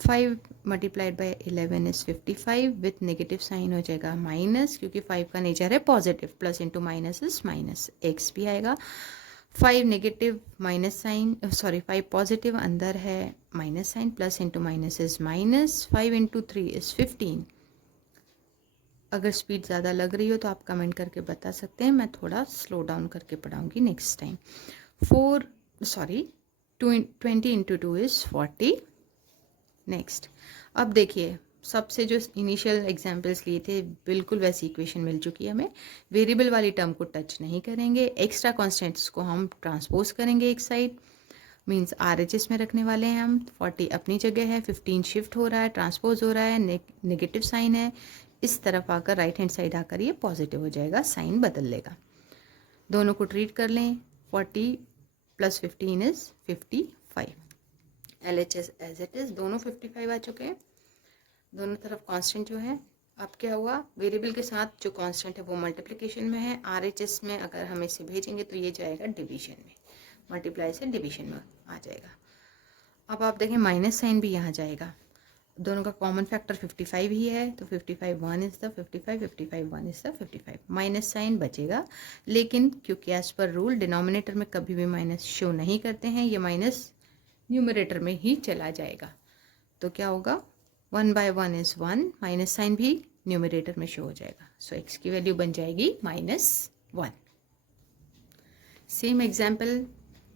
5 multiplied by 11 is 55, with negative sign हो जाएगा माइनस, क्योंकि 5 का नेचर है positive, plus into minus is minus, x भी आएगा. 5 negative minus sign, sorry 5 positive, अंदर है minus sign, plus into minus is minus. 5 into 3 is 15. अगर स्पीड ज़्यादा लग रही हो तो आप कमेंट करके बता सकते हैं, मैं थोड़ा स्लो डाउन करके पढ़ाऊँगी next time. 20 into 2 is 40. Next, अब देखिए सबसे जो इनिशियल एग्जांपल्स लिए थे बिल्कुल वैसी इक्वेशन मिल चुकी है हमें. वेरिएबल वाली टर्म को टच नहीं करेंगे, एक्स्ट्रा कॉन्स्टेंट्स को हम ट्रांसपोज करेंगे एक साइड, मीन्स RHS में रखने वाले हैं हम. 40 अपनी जगह है, 15 शिफ्ट हो रहा है, ट्रांसपोज हो रहा है, नेगेटिव साइन है, इस तरफ आकर राइट हैंड साइड आकर ये पॉजिटिव हो जाएगा, साइन बदल लेगा. दोनों को ट्रीट कर लें. 40 plus 15 is 55. LHS as it is, दोनों 55 आ चुके हैं, दोनों तरफ कांस्टेंट जो है. अब क्या हुआ, वेरिएबल के साथ जो कांस्टेंट है वो मल्टीप्लिकेशन में है, RHS में अगर हम इसे भेजेंगे तो ये जाएगा डिवीजन में, मल्टीप्लाई से डिवीजन में आ जाएगा. अब आप देखें माइनस साइन भी यहाँ जाएगा, दोनों का कॉमन फैक्टर 55 ही है, तो 55 1 is the 55, 55 1 is the 55. Minus sign बचेगा, लेकिन क्योंकि एज पर रूल डिनोमिनेटर में कभी भी माइनस शो नहीं करते हैं, ये माइनस न्यूमरेटर में ही चला जाएगा. तो क्या होगा, 1 बाय 1 इज़ 1, माइनस साइन भी न्यूमरेटर में शो हो जाएगा, सो x की वैल्यू बन जाएगी -1. सेम एग्जाम्पल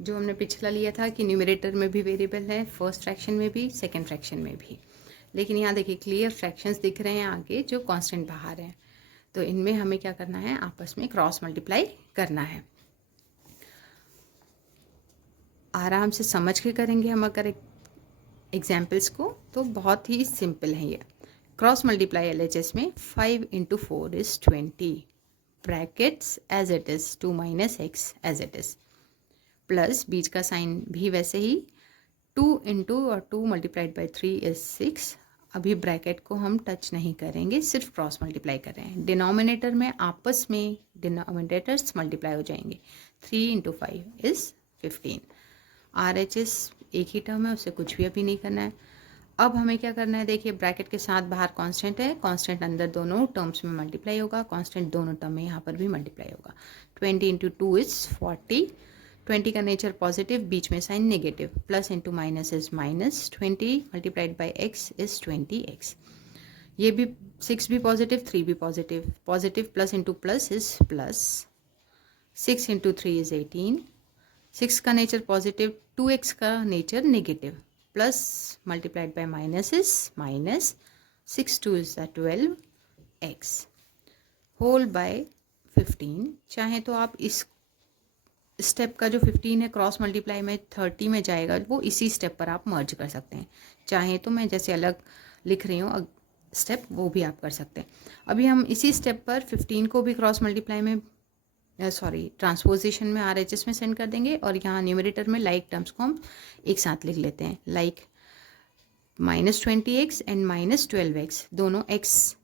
जो हमने पिछला लिया था कि न्यूमरेटर में भी वेरिएबल है, फर्स्ट फ्रैक्शन में भी, सेकेंड फ्रैक्शन में भी, लेकिन यहाँ देखिए क्लियर फ्रैक्शंस दिख रहे हैं आगे जो कांस्टेंट बाहर हैं, तो इनमें हमें क्या करना है, आपस में क्रॉस मल्टीप्लाई करना है. आराम से समझ के करेंगे हम अगर एग्जाम्पल्स को, तो बहुत ही सिंपल है ये. क्रॉस मल्टीप्लाई LHS में 5 इंटू 4 इज़ 20, brackets as it is, 2 minus X as it is, plus बीच का साइन भी वैसे ही, 2 इंटू और 2 मल्टीप्लाइड बाई 3 इज़ 6. अभी ब्रैकेट को हम टच नहीं करेंगे, सिर्फ क्रॉस मल्टीप्लाई कर रहे हैं. डिनोमिनेटर में आपस में डिनोमिनेटर्स मल्टीप्लाई हो जाएंगे. 3 इंटू 5 इज़ 15. RHS एक ही टर्म है, उससे कुछ भी अभी नहीं करना है. अब हमें क्या करना है, देखिए ब्रैकेट के साथ बाहर कांस्टेंट है, कांस्टेंट अंदर दोनों टर्म्स में मल्टीप्लाई होगा, कांस्टेंट दोनों टर्म में यहाँ पर भी मल्टीप्लाई होगा। 20 इंटू 2 इज़ 40, 20 का नेचर पॉजिटिव, बीच में sign negative, plus into minus is minus, 20 multiplied by x is 20x। ये भी 6 भी पॉजिटिव, 3 भी positive, positive plus into plus is plus, 6 into 3 is 18, 6 का नेचर पॉजिटिव, 2x का nature negative, plus multiplied by minus is minus, 6 2 is 12x whole by 15। चाहे तो आप इस स्टेप का जो 15 है क्रॉस मल्टीप्लाई में 30 में जाएगा, वो इसी स्टेप पर आप मर्ज कर सकते हैं। चाहे तो मैं जैसे अलग लिख रही हूँ स्टेप, वो भी आप कर सकते हैं। अभी हम इसी स्टेप पर 15 को भी क्रॉस मल्टीप्लाई में ट्रांसपोजिशन में RHS में सेंड कर देंगे, और यहाँ न्यूमरेटर में लाइक टर्म्स को हम एक साथ लिख लेते हैं। लाइक -20x एंड -12x, दोनों x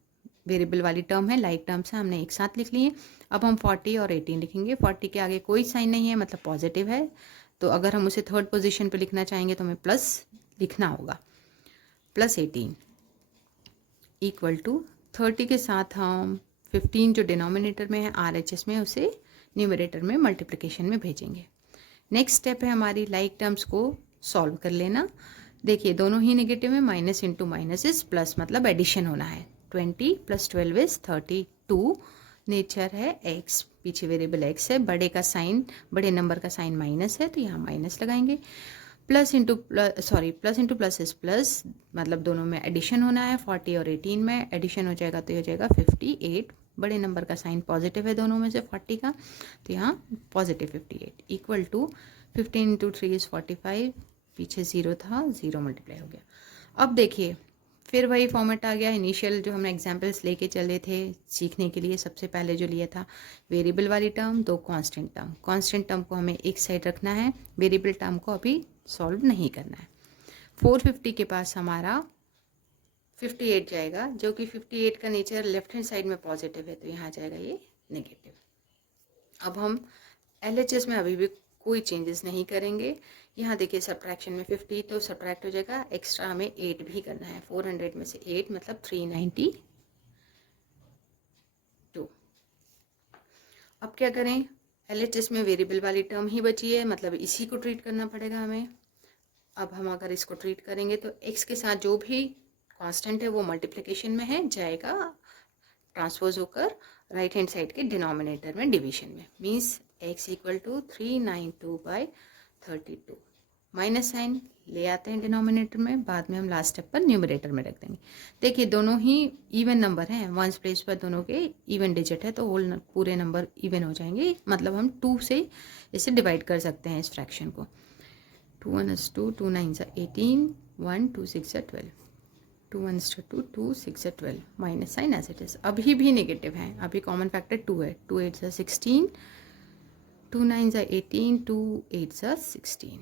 वेरिएबल वाली टर्म है, लाइक टर्म्स है, हमने एक साथ लिख लिए। अब हम 40 और 18 लिखेंगे। 40 के आगे कोई साइन नहीं है, मतलब पॉजिटिव है, तो अगर हम उसे थर्ड पोजीशन पे लिखना चाहेंगे तो हमें प्लस लिखना होगा। प्लस 18 इक्वल टू 30 के साथ हम 15 जो डिनोमिनेटर में है RHS में, उसे न्यूमरेटर में मल्टीप्लिकेशन में भेजेंगे। नेक्स्ट स्टेप है हमारी लाइक टर्म्स को सॉल्व कर लेना। देखिए दोनों ही नेगेटिव है, minus into minus is plus, मतलब एडिशन होना है। 20 + 12 इज 32, नेचर है x, पीछे वेरिएबल x है, बड़े का साइन, बड़े नंबर का साइन माइनस है, तो यहाँ माइनस लगाएंगे। Plus into plus is plus, मतलब दोनों में एडिशन होना है। 40 और 18 में एडिशन हो जाएगा तो ये हो जाएगा 58, बड़े नंबर का साइन पॉजिटिव है दोनों में से 40 का, तो यहाँ positive 58 equal to 15 into 3 is 45, पीछे 0 था, 0 मल्टीप्लाई हो गया। अब देखिए फिर वही फॉर्मेट आ गया, इनिशियल जो हमने एग्जाम्पल्स लेके चले थे सीखने के लिए। सबसे पहले जो लिया था वेरिएबल वाली टर्म, दो कांस्टेंट टर्म, कांस्टेंट टर्म को हमें एक साइड रखना है, वेरिएबल टर्म को अभी सॉल्व नहीं करना है। 450 के पास हमारा 58 जाएगा, जो कि 58 का नेचर लेफ्ट हैंड साइड में पॉजिटिव है, तो यहाँ जाएगा ये नेगेटिव। अब हम LHS में अभी भी कोई चेंजेस नहीं करेंगे। यहाँ देखिए सब्ट्रैक्शन में 50 तो सब्ट्रैक्ट हो जाएगा, एक्स्ट्रा हमें 8 भी करना है। 400 में से 8 मतलब 392। अब क्या करें, LHS में वेरिएबल वाली टर्म ही बची है, मतलब इसी को ट्रीट करना पड़ेगा हमें। अब हम अगर इसको ट्रीट करेंगे तो x के साथ जो भी कांस्टेंट है वो मल्टीप्लिकेशन में है, जाएगा ट्रांसपोज होकर राइट हैंड साइड के डिनोमिनेटर में डिवीजन में, means x equal to 392/32। Minus sign ले आते हैं डिनोमिनेटर में, बाद में हम लास्ट स्टेप पर न्यूमरेटर में रख देंगे। देखिए दोनों ही इवन नंबर हैं, वंस प्लेस पर दोनों के इवन डिजिट है, तो होल पूरे नंबर इवन हो जाएंगे, मतलब हम 2 से इसे डिवाइड कर सकते हैं इस फ्रैक्शन को। 2 1 is 2, 2 9 is 18, 1 2 6 is 12, 2 1 is 2, 2 6 is 12, minus sign as it is. अभी भी नेगेटिव है, अभी कॉमन फैक्टर 2 है, 2 8 is 16, 2 9 is 18, 2 8 is 16।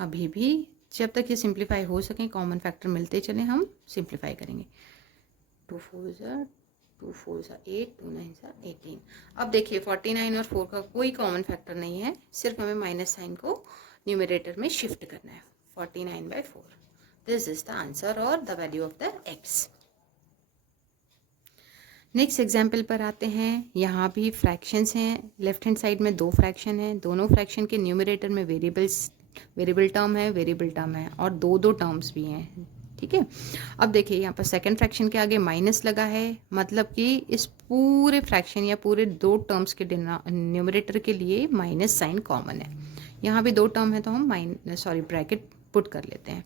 अभी भी जब तक ये सिंप्लीफाई हो सके, कॉमन फैक्टर मिलते चले, हम सिंप्लीफाई करेंगे। 2 4 is 2 4 is 8, 2 9 is 18। अब देखिए 49 और 4 का कोई कॉमन फैक्टर नहीं है, सिर्फ हमें माइनस साइन को न्यूमरेटर में शिफ्ट करना है। 49/4, दिस इज द आंसर और the value of the x। Next example पर आते हैं। यहाँ भी फ्रैक्शंस हैं, लेफ्ट हैंड साइड में 2 फ्रैक्शन हैं, दोनों फ्रैक्शन के न्यूमरेटर में वेरिएबल टर्म है और 2 टर्म्स भी हैं, ठीक है। अब देखिए यहाँ पर सेकंड फ्रैक्शन के आगे माइनस लगा है, मतलब कि इस पूरे फ्रैक्शन या पूरे 2 टर्म्स के न्यूमरेटर के लिए माइनस साइन कॉमन है। यहाँ भी 2 टर्म है तो हम ब्रैकेट पुट कर लेते हैं।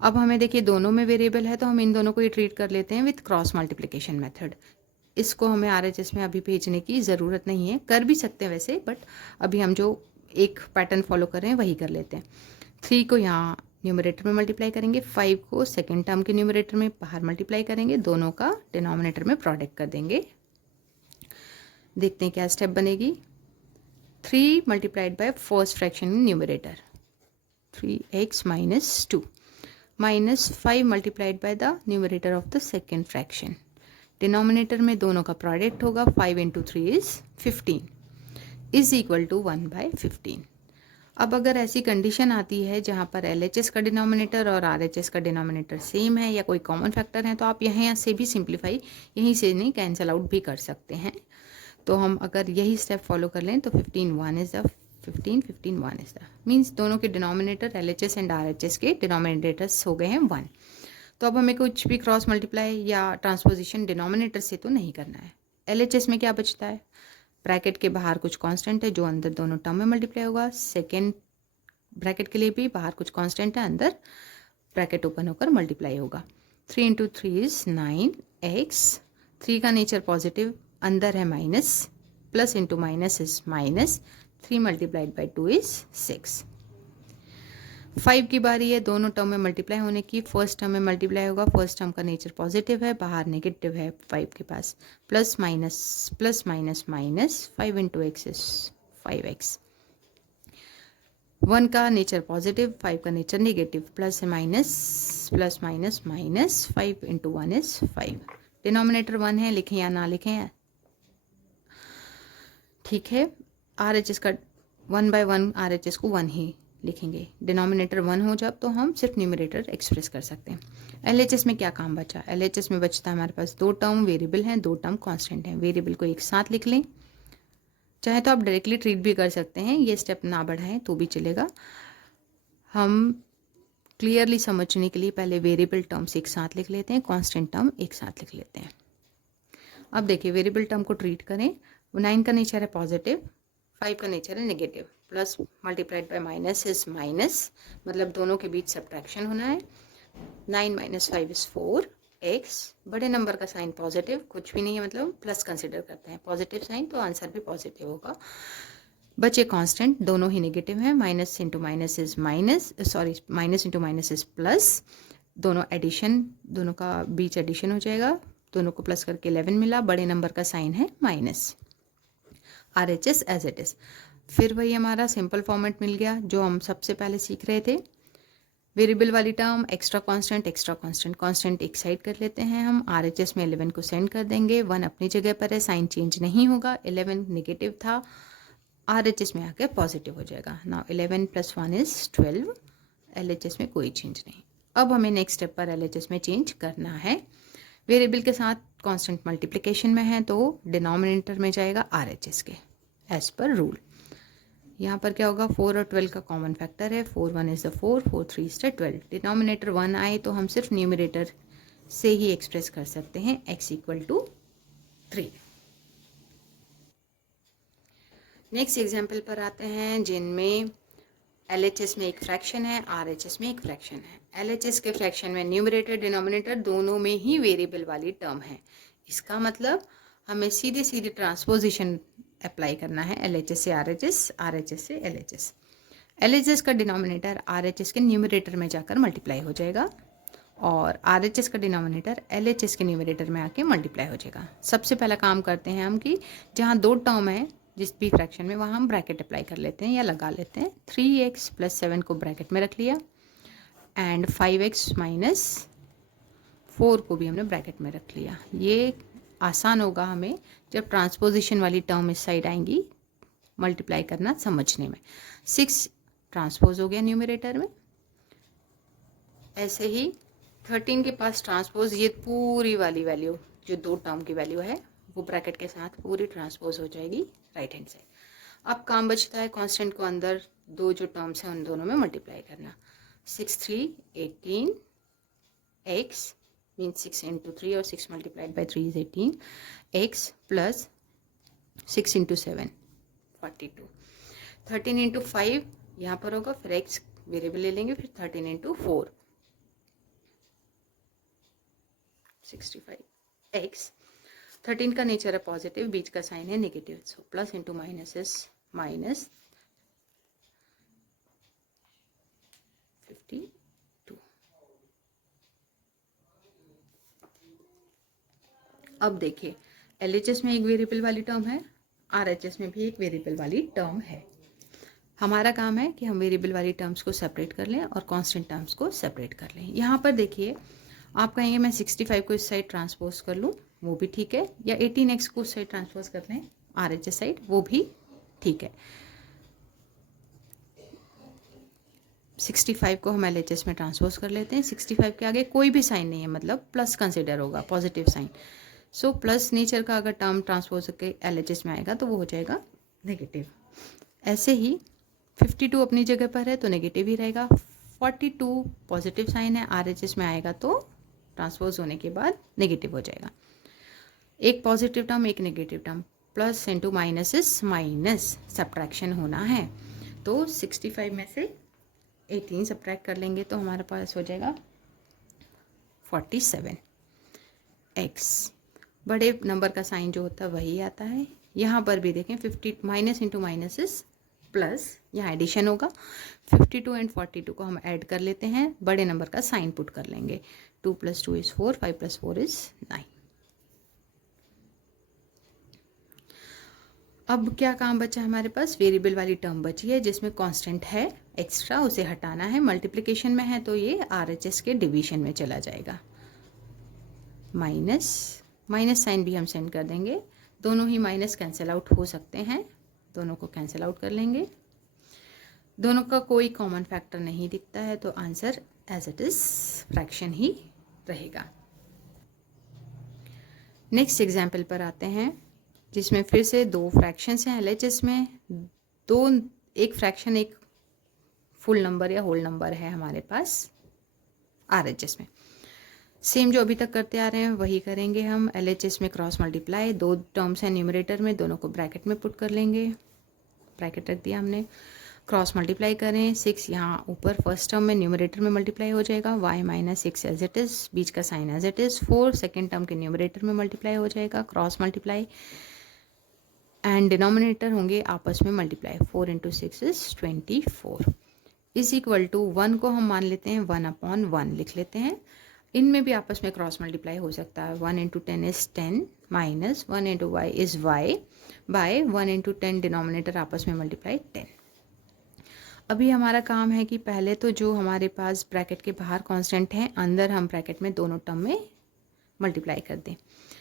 अब हमें देखिए दोनों में वेरिएबल है, तो हम इन दोनों को ही ट्रीट कर लेते हैं विथ क्रॉस मल्टीप्लिकेशन मेथड। इसको हमें RHS में अभी भेजने की ज़रूरत नहीं है, कर भी सकते हैं वैसे, बट अभी हम जो एक पैटर्न फॉलो कर रहे हैं वही कर लेते हैं। 3 को यहाँ न्यूमरेटर में मल्टीप्लाई करेंगे, 5 को सेकेंड टर्म के न्यूमरेटर में बाहर मल्टीप्लाई करेंगे, दोनों का डिनोमिनेटर में प्रोडक्ट कर देंगे। देखते हैं क्या स्टेप बनेगी। 3 multiplied by first fraction in numerator, 3x - 2, minus 5 multiplied by the numerator of the second fraction. Denominator में दोनों का प्रोडक्ट होगा, 5 × 3 is 15 इज इक्वल टू 1/15। अब अगर ऐसी कंडीशन आती है जहाँ पर LHS का डिनोमिनेटर और RHS का डिनोमिनेटर सेम है या कोई कॉमन फैक्टर है, तो आप यहाँ से भी सिंप्लीफाई यहीं से नहीं कैंसिल आउट भी कर सकते हैं। तो हम अगर यही स्टेप फॉलो कर लें तो 15 1 is the 15 15 1 is the means दोनों के डिनोमिनेटर LHS एंड RHS के डिनोमिनेटर्स हो गए हैं 1। तो अब हमें कुछ भी क्रॉस मल्टीप्लाई या ट्रांसपोजिशन डिनोमिनेटर से तो नहीं करना है। LHS में क्या बचता है, ब्रैकेट के बाहर कुछ कांस्टेंट है जो अंदर दोनों टर्म में मल्टीप्लाई होगा। सेकेंड ब्रैकेट के लिए भी बाहर कुछ कांस्टेंट है, अंदर ब्रैकेट ओपन होकर मल्टीप्लाई होगा। 3 इंटू 3 इज 9x। 3 का नेचर पॉजिटिव, अंदर है minus, plus into minus is minus. 3 multiplied by 2 is 6। 5 की बारी है दोनों टर्म में मल्टीप्लाई होने की। फर्स्ट टर्म में मल्टीप्लाई होगा, फर्स्ट टर्म का नेचर पॉजिटिव है, बाहर नेगेटिव है 5 के पास। Plus minus minus 5 into x is 5x। 1 का नेचर पॉजिटिव, 5 का nature negative, plus minus minus 5 into 1 is 5। Denominator 1 है, लिखें या ना लिखें ठीक है। RHS का 1 बाय 1 RHS को 1 ही लिखेंगे। डिनोमिनेटर 1 हो जब तो हम सिर्फ न्यूमरेटर एक्सप्रेस कर सकते हैं। LHS में क्या काम बचा, LHS में बचता है हमारे पास 2 टर्म वेरिएबल हैं, 2 टर्म कांस्टेंट हैं। वेरिएबल को एक साथ लिख लें, चाहे तो आप डायरेक्टली ट्रीट भी कर सकते हैं, ये स्टेप ना बढ़ाएं तो भी चलेगा। हम क्लियरली समझने के लिए पहले वेरिएबल टर्म्स एक साथ लिख लेते हैं, कांस्टेंट टर्म एक साथ लिख लेते हैं। अब देखिए वेरिएबल टर्म को ट्रीट करें। 9 का नेचर है पॉजिटिव, 5 का नेचर है negative, plus multiplied by minus is minus, मतलब दोनों के बीच सब्ट्रैक्शन होना है। 9 माइनस 5 इज 4x। बड़े नंबर का साइन पॉजिटिव, कुछ भी नहीं है मतलब प्लस कंसिडर करते हैं, पॉजिटिव साइन तो आंसर भी पॉजिटिव होगा। बचे कांस्टेंट दोनों ही नेगेटिव हैं, minus into minus is minus, sorry minus into minus is plus. दोनों एडिशन, दोनों का बीच एडिशन हो जाएगा, दोनों को प्लस करके 11 मिला। बड़े नंबर का साइन है minus. RHS as it is. फिर वही हमारा सिंपल फॉर्मेट मिल गया जो हम सबसे पहले सीख रहे थे। वेरिएबल वाली टर्म एक्स्ट्रा कांस्टेंट, कांस्टेंट एक साइड कर लेते हैं हम। RHS में 11 को सेंड कर देंगे, 1 अपनी जगह पर है, साइन चेंज नहीं होगा। 11 नेगेटिव था, RHS में आके पॉजिटिव हो जाएगा। Now 11 plus 1 is 12। LHS में कोई चेंज नहीं। अब हमें नेक्स्ट स्टेप पर LHS में चेंज करना है। वेरिएबल के साथ कांस्टेंट मल्टीप्लिकेशन में है तो डिनोमिनेटर में जाएगा RHS के एज पर रूल। यहाँ पर क्या होगा, 4 और 12 का कॉमन फैक्टर है, 4 1 is the 4, 4 3 is the 12। Denominator 1 आए तो हम सिर्फ न्यूमरेटर से ही एक्सप्रेस कर सकते हैं, x equal to 3। Next example पर आते हैं जिनमें LHS में एक फ्रैक्शन है, RHS में एक फ्रैक्शन है। LHS के फ्रैक्शन में न्यूमरेटर डिनोमिनेटर दोनों में ही वेरिएबल वाली टर्म है। इसका मतलब हमें सीधे सीधे ट्रांसपोजिशन अप्लाई करना है, LHS से RHS, RHS से LHS। LHS का डिनोमिनेटर RHS के न्यूमरेटर में जाकर मल्टीप्लाई हो जाएगा और RHS का डिनोमिनेटर LHS के न्यूमरेटर में आके मल्टीप्लाई हो जाएगा। सबसे पहला काम करते हैं हम कि जहाँ 2 टर्म है जिस भी फ्रैक्शन में, वहाँ हम ब्रैकेट अप्लाई कर लेते हैं या लगा लेते हैं। 3x प्लस 7 को ब्रैकेट में रख लिया एंड 5x माइनस 4 को भी हमने ब्रैकेट में रख लिया। ये आसान होगा हमें जब ट्रांसपोजिशन वाली टर्म इस साइड आएंगी मल्टीप्लाई करना समझने में। 6 ट्रांसपोज हो गया न्यूमरेटर में। ऐसे ही 13 के पास ट्रांसपोज, ये पूरी वाली वैल्यू जो 2 टर्म की वैल्यू है वो ब्रैकेट के साथ पूरी ट्रांसपोज हो जाएगी राइट हैंड साइड। अब काम बचता है कांस्टेंट को अंदर 2 जो टर्म्स हैं उन दोनों में मल्टीप्लाई करना। 6 3 18 x मीन्स 6 इंटू 3 और 6 multiplied by 3 is 18 x plus 6 into 7 42। 13 into 5 यहाँ पर होगा, फिर x वेरिएबल ले लेंगे, फिर 13 इंटू 4 65 x। 13 का नेचर है पॉजिटिव, बीच का साइन है negative, so plus into minus is minus 52। अब देखिए LHS में एक वेरिएबल वाली टर्म है, RHS में भी एक वेरिएबल वाली टर्म है। हमारा काम है कि हम वेरिएबल वाली टर्म्स को सेपरेट कर लें और कांस्टेंट टर्म्स को सेपरेट कर लें। यहाँ पर देखिए आप कहेंगे मैं 65 को इस साइड ट्रांसपोज कर लूँ, वो भी ठीक है, या 18x को उस साइड ट्रांसपोज कर लें RHS साइड, वो भी ठीक है। 65 को हम LHS में ट्रांसपोज कर लेते हैं। 65 के आगे कोई भी साइन नहीं है, मतलब प्लस कंसिडर होगा, positive sign. So plus nature का अगर टर्म ट्रांसपोज के LHS में आएगा तो वो हो जाएगा नेगेटिव। ऐसे ही 52 अपनी जगह पर है तो नेगेटिव ही रहेगा। 42 पॉजिटिव साइन है, RHS में आएगा तो ट्रांसपोज होने के बाद नेगेटिव हो जाएगा। एक पॉजिटिव टर्म एक negative term, plus into minus is minus, subtraction होना है। तो 65 में से 18 सब्ट्रैक्ट कर लेंगे तो हमारे पास हो जाएगा 47। x बड़े नंबर का साइन जो होता है वही आता है। यहाँ पर भी देखें 50 minus into minus is plus, यहाँ एडिशन होगा। 52 एंड 42 को हम ऐड कर लेते हैं, बड़े नंबर का साइन पुट कर लेंगे। 2 + 2 इज 4, 5 + 4 इज 9। अब क्या काम बचा हमारे पास, वेरिएबल वाली टर्म बची है जिसमें कांस्टेंट है एक्स्ट्रा, उसे हटाना है। मल्टीप्लिकेशन में है तो ये RHS के डिवीजन में चला जाएगा। माइनस साइन भी हम सेंड कर देंगे, दोनों ही माइनस कैंसिल आउट हो सकते हैं, दोनों को कैंसिल आउट कर लेंगे। दोनों का कोई कॉमन फैक्टर नहीं दिखता है तो answer as it is fraction ही रहेगा। नेक्स्ट एग्जाम्पल पर आते हैं जिसमें फिर से दो फ्रैक्शंस हैं LHS में। एक फ्रैक्शन एक फुल नंबर या होल नंबर है हमारे पास RHS में। सेम जो अभी तक करते आ रहे हैं वही करेंगे हम। LHS में क्रॉस मल्टीप्लाई, दो टर्म्स हैं न्यूमरेटर में, दोनों को ब्रैकेट में पुट कर लेंगे। ब्रैकेट रख दिया हमने, क्रॉस मल्टीप्लाई करें। 6 यहाँ ऊपर फर्स्ट टर्म में न्यूमरेटर में मल्टीप्लाई हो जाएगा, y - 6 एज इट इज़, बीच का sign as it is. 4 second term के न्यूमरेटर में मल्टीप्लाई हो जाएगा, क्रॉस मल्टीप्लाई, एंड डिनोमिनेटर होंगे आपस में multiply. 4 × 6 is 24 is equal to 1 को हम मान लेते हैं 1/1 लिख लेते हैं। इनमें भी आपस में क्रॉस मल्टीप्लाई हो सकता है। 1 × 10 is 10 minus 1 × y is y by 1 × 10 denominator आपस में मल्टीप्लाई 10। अभी हमारा काम है कि पहले तो जो हमारे पास ब्रैकेट के बाहर कांस्टेंट है, अंदर हम ब्रैकेट में दोनों टर्म में मल्टीप्लाई कर दें।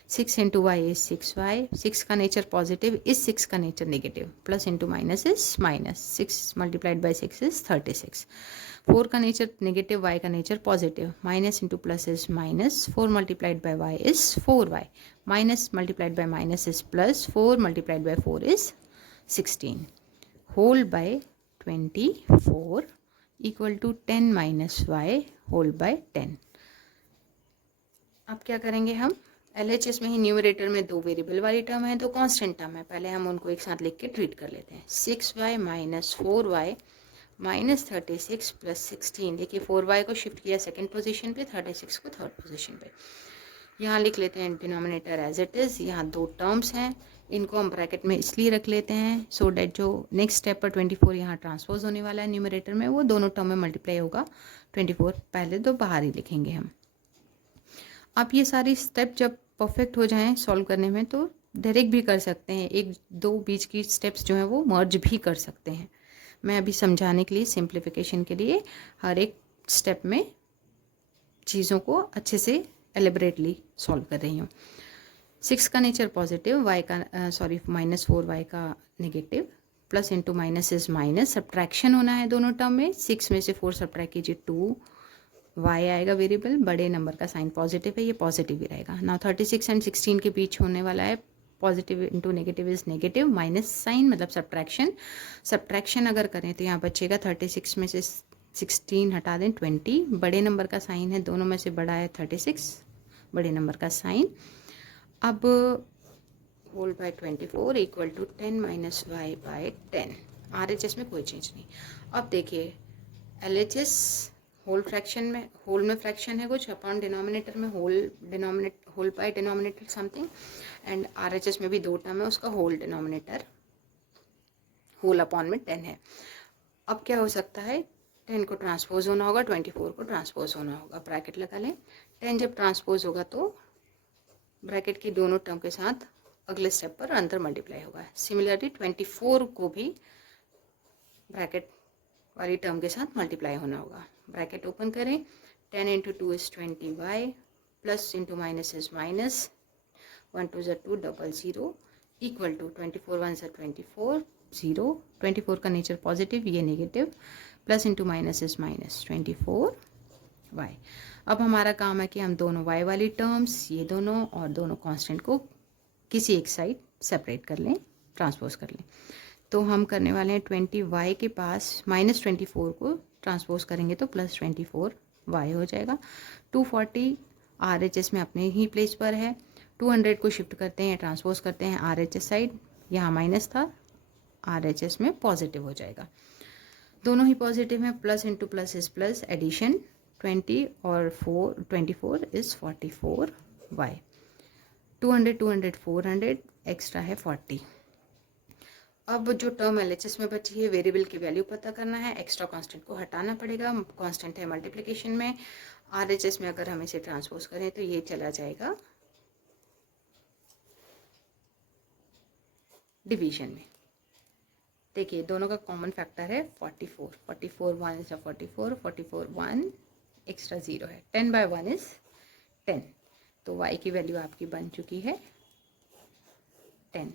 6 × y इज 6y, 6 का नेचर पॉजिटिव इज 6 का nature negative, plus into minus is minus, 6 × 6 is 36। 4 का नेचर नेगेटिव, y का nature positive, minus into plus is minus, 4 × y is 4y, minus multiplied by minus is plus, 4 × 4 is 16, whole by 24 equal to 10 - y whole by 10। अब क्या करेंगे हम, LHS में ही numerator में दो variable वाली टर्म है, दो कांस्टेंट टर्म है, पहले हम उनको एक साथ लिख के ट्रीट कर लेते हैं। 6y - 4y -36 + 16। देखिए 4y को शिफ्ट किया सेकंड पोजीशन पे, 36 को थर्ड पोजीशन पे। यहाँ लिख लेते हैं डिनोमिनेटर एज इट इज़। यहाँ दो टर्म्स हैं, इनको हम ब्रैकेट में इसलिए रख लेते हैं सो डैट जो नेक्स्ट स्टेप पर 24 यहाँ ट्रांसपोज होने वाला है न्यूमरेटर में, वो दोनों टर्म में मल्टीप्लाई होगा। 24 पहले तो बाहर ही लिखेंगे हम। आप ये सारी स्टेप जब परफेक्ट हो जाएं सॉल्व करने में तो डायरेक्ट भी कर सकते हैं, एक दो बीच की स्टेप्स जो हैं वो मर्ज भी कर सकते हैं। मैं अभी समझाने के लिए, सिंप्लीफिकेशन के लिए हर एक स्टेप में चीज़ों को अच्छे से एलिबरेटली सॉल्व कर रही हूँ। 6 का नेचर पॉजिटिव, y का -4y का negative, plus into minus is minus, subtraction होना है दोनों टर्म में। 6 में से 4 सब्ट्रैक्ट कीजिए 2 y आएगा वेरिएबल, बड़े नंबर का साइन पॉजिटिव है, ये पॉजिटिव ही रहेगा। नाउ 36 एंड 16 के बीच होने वाला है, positive into negative is negative, minus sign मतलब सब्ट्रैक्शन अगर करें तो यहाँ बचेगा 36 में से 16 हटा दें 20, बड़े नंबर का साइन है, दोनों में से बड़ा है 36, बड़े नंबर का साइन। अब whole by 24 equal to 10 - y by 10। RHS में कोई चेंज नहीं। अब देखिए LHS होल में फ्रैक्शन है कुछ, अपॉन डिनोमिनेटर में whole by denominator something, and RHS में भी दो टर्म है, उसका होल डिनोमिनेटर होल अपॉन में 10 है। अब क्या हो सकता है, 10 को ट्रांसपोज होना होगा, 24 को ट्रांसपोज होना होगा, ब्रैकेट लगा लें। 10 जब ट्रांसपोज होगा तो ब्रैकेट की दोनों टर्म के साथ अगले स्टेप पर अंदर मल्टीप्लाई होगा। सिमिलरली 24 को भी ब्रैकेट वाली टर्म के साथ मल्टीप्लाई होना होगा। ब्रैकेट ओपन करें, 10 × 2 is 20y, plus into minus is minus, 1 2 = 2 00 equal to 24 1 = 24 0, 24 का नेचर पॉजिटिव, ये negative, plus into minus is minus 24y। अब हमारा काम है कि हम दोनों y वाली टर्म्स, ये दोनों और दोनों कांस्टेंट को किसी एक साइड सेपरेट कर लें, ट्रांसपोज कर लें। तो हम करने वाले हैं 20y के पास माइनस 24 को ट्रांसपोज करेंगे तो प्लस 24y हो जाएगा। 240 RHS में अपने ही प्लेस पर है, 200 को शिफ्ट करते हैं, ट्रांसपोज करते हैं RHS साइड, यहाँ माइनस था, RHS में पॉजिटिव हो जाएगा। दोनों ही पॉजिटिव हैं, plus into plus is plus, addition 20 और 24 इज 44y। 200 200 400, एक्स्ट्रा है 40। अब जो टर्म LHS में बची है, वेरिएबल की वैल्यू पता करना है, एक्स्ट्रा कांस्टेंट को हटाना पड़ेगा। कांस्टेंट है मल्टीप्लिकेशन में, RHS में अगर हम इसे ट्रांसपोज करें तो ये चला जाएगा डिवीजन में। देखिए दोनों का कॉमन फैक्टर है 44, 44 1 इज 44, 44 1 एक्स्ट्रा 0 है, 10/1 इज 10। तो y की वैल्यू आपकी बन चुकी है 10।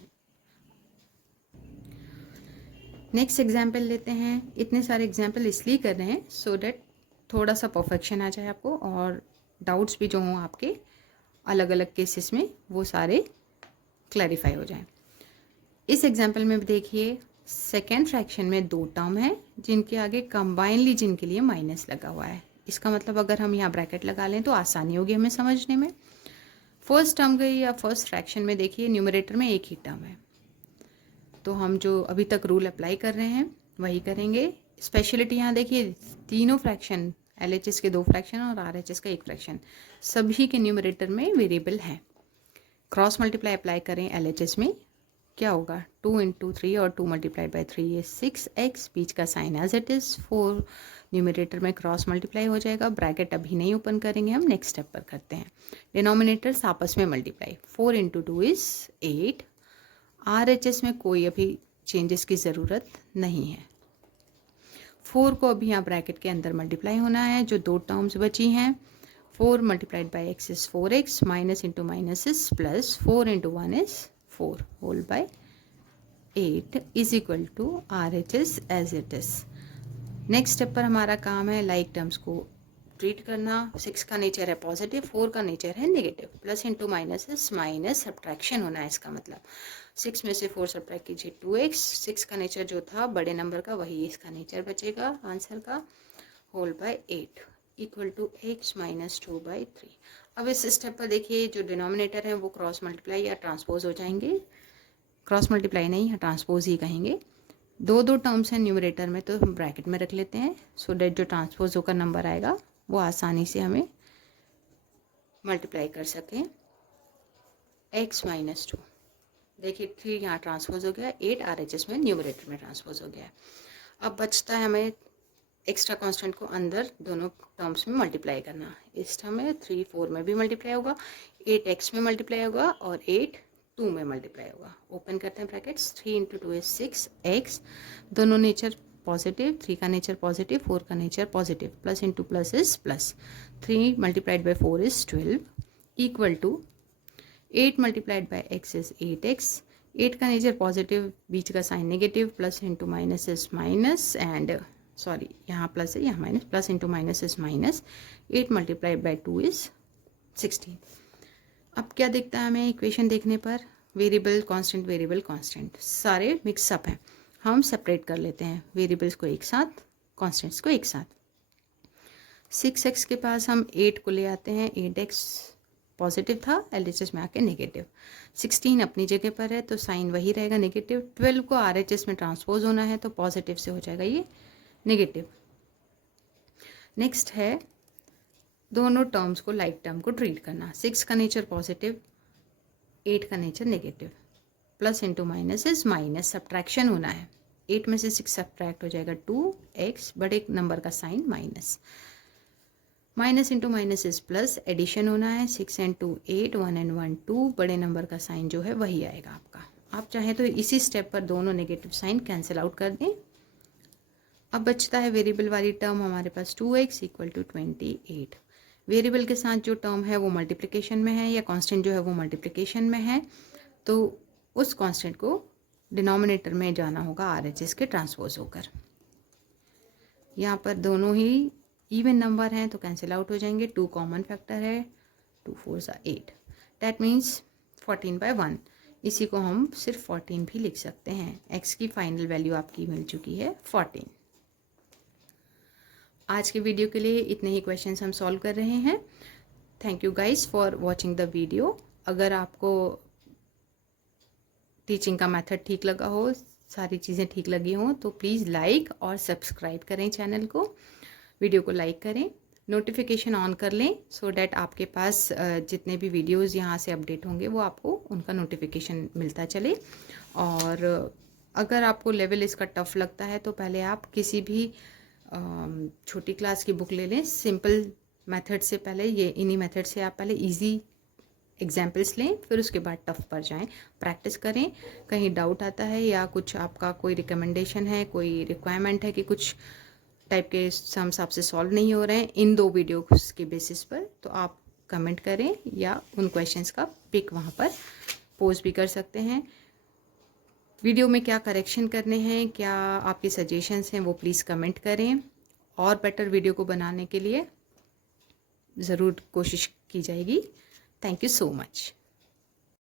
नेक्स्ट एग्जाम्पल लेते हैं। इतने सारे एग्जाम्पल इसलिए कर रहे हैं सो डैट थोड़ा सा परफेक्शन आ जाए आपको, और डाउट्स भी जो हों आपके अलग अलग केसेस में वो सारे क्लैरिफाई हो जाएं। इस एग्जाम्पल में देखिए सेकेंड फ्रैक्शन में दो टर्म है जिनके आगे कंबाइनली जिनके लिए माइनस लगा हुआ है। इसका मतलब अगर हम यहाँ ब्रैकेट लगा लें तो आसानी होगी हमें समझने में। फर्स्ट टर्म गई या फर्स्ट फ्रैक्शन में देखिए न्यूमरेटर में एक ही टर्म है, तो हम जो अभी तक रूल अप्लाई कर रहे हैं वही करेंगे। स्पेशलिटी यहाँ देखिए, तीनों फ्रैक्शन LHS के 2 फ्रैक्शन और RHS का 1 फ्रैक्शन सभी के न्यूमरेटर में वेरिएबल है। क्रॉस मल्टीप्लाई अप्लाई करें LHS में, क्या होगा 2 × 3 और 2 × 3 ये 6x, बीच का sign as it is 4, numerator में क्रॉस मल्टीप्लाई हो जाएगा। ब्रैकेट अभी नहीं ओपन करेंगे, हम नेक्स्ट स्टेप पर करते हैं। डिनोमिनेटर्स आपस में मल्टीप्लाई, 4 × 2 इज़ 8। RHS में कोई अभी चेंजेस की ज़रूरत नहीं है। 4 को अभी यहाँ ब्रैकेट के अंदर मल्टीप्लाई होना है। जो 2 टर्म्स बची हैं, 4 × x is 4x, minus into minus is plus, 4 × 1 is 4 whole by 8 is equal to RHS as it is. Next step पर हमारा काम है लाइक टर्म्स को ट्रीट करना। 6 का नेचर है पॉजिटिव, 4 का नेचर है negative. Plus into minus is minus, subtraction होना है इसका मतलब। 6 में से 4 सब्ट्रैक्ट कीजिए 2x। 6 का नेचर जो था बड़े नंबर का वही इसका नेचर बचेगा आंसर का, whole by 8 equal to x minus 2/3। अब इस स्टेप पर देखिए जो डिनोमिनेटर है वो क्रॉस मल्टीप्लाई या ट्रांसपोज हो जाएंगे। क्रॉस मल्टीप्लाई नहीं, ट्रांसपोज ही कहेंगे। 2 टर्म्स हैं न्यूमरेटर में तो हम ब्रैकेट में रख लेते हैं, सो डेट जो ट्रांसपोज होकर नंबर आएगा वो आसानी से हमें मल्टीप्लाई कर सकें। x माइनस 2, देखिए 3 यहाँ ट्रांसपोज हो गया, 8 RHS में न्यूमरेटर में ट्रांसपोज हो गया। अब बचता है हमें एक्स्ट्रा कांस्टेंट को अंदर दोनों टर्म्स में मल्टीप्लाई करना। इस टर्म में 3 4 में भी मल्टीप्लाई होगा, 8x में मल्टीप्लाई होगा और 8 2 में मल्टीप्लाई होगा। ओपन करते हैं ब्रैकेट्स, 3 × 2 इज 6x, दोनों नेचर पॉजिटिव, 3 का नेचर पॉजिटिव, 4 का nature positive. Plus into plus is plus, 3 × 4 is 12 equal to 8 × x is 8x। 8 का नेचर पॉजिटिव, बीच का sign negative, plus into minus is minus, and sorry यहाँ plus है यहाँ minus, plus into minus is minus. 8 × 2 is 16। अब क्या दिखता है हमें इक्वेशन देखने पर, वेरिएबल कांस्टेंट सारे मिक्सअप हैं। हम सेपरेट कर लेते हैं वेरिएबल्स को एक साथ, कांस्टेंट्स को एक साथ। 6x के पास हम 8 को ले आते हैं, 8x पॉजिटिव था, LHS में आके नेगेटिव। 16 अपनी जगह पर है तो साइन वही रहेगा नेगेटिव। 12 को RHS में ट्रांसपोज होना है तो पॉजिटिव से हो जाएगा ये नेगेटिव। नेक्स्ट है दोनों टर्म्स को लाइक टर्म को ट्रीट करना। 6 का नेचर पॉजिटिव, 8 का nature negative. Plus into minus is minus, subtraction होना है। 8 में से 6 सब्ट्रैक्ट हो जाएगा 2x, बड़े नंबर का sign minus. Minus into minus is plus, addition होना है। 6 and 2 8, 1 and 1 2, बड़े नंबर का साइन जो है वही आएगा आपका। आप चाहें तो इसी स्टेप पर दोनों नेगेटिव साइन कैंसिल आउट कर दें। अब बचता है वेरिएबल वाली टर्म हमारे पास 2x इक्वल टू 28। वेरिएबल के साथ जो टर्म है वो मल्टीप्लिकेशन में है, या कांस्टेंट जो है वो मल्टीप्लिकेशन में है, तो उस कांस्टेंट को डिनोमिनेटर में जाना होगा RHS के ट्रांसपोज होकर। यहाँ पर दोनों ही इवन नंबर हैं तो कैंसिल आउट हो जाएंगे। 2 कॉमन फैक्टर है, 2 4 8, दैट मीन्स 14/1। इसी को हम सिर्फ 14 भी लिख सकते हैं। x की फाइनल वैल्यू आपकी मिल चुकी है 14। आज के वीडियो के लिए इतने ही क्वेश्चंस हम सॉल्व कर रहे हैं। Thank you guys for watching the video. अगर आपको टीचिंग का मेथड ठीक लगा हो, सारी चीज़ें ठीक लगी हों, तो प्लीज़ लाइक और सब्सक्राइब करें चैनल को, वीडियो को लाइक करें, नोटिफिकेशन ऑन कर लें सो डैट आपके पास जितने भी वीडियोस यहाँ से अपडेट होंगे वो आपको उनका नोटिफिकेशन मिलता चले। और अगर आपको लेवल इसका टफ़ लगता है तो पहले आप किसी भी छोटी क्लास की बुक ले लें। सिंपल मेथड से पहले इन्हीं मेथड से आप पहले इजी एग्जाम्पल्स लें, फिर उसके बाद टफ़ पर जाएं, प्रैक्टिस करें। कहीं डाउट आता है या कुछ आपका कोई रिकमेंडेशन है, कोई रिक्वायरमेंट है कि कुछ टाइप के सम्स आपसे सॉल्व नहीं हो रहे हैं इन 2 वीडियोस के बेसिस पर, तो आप कमेंट करें या उन क्वेश्चंस का पिक वहाँ पर पोस्ट भी कर सकते हैं। वीडियो में क्या करेक्शन करने हैं, क्या आपके सजेशंस हैं, वो प्लीज़ कमेंट करें। और बेटर वीडियो को बनाने के लिए ज़रूर कोशिश की जाएगी। Thank you so much.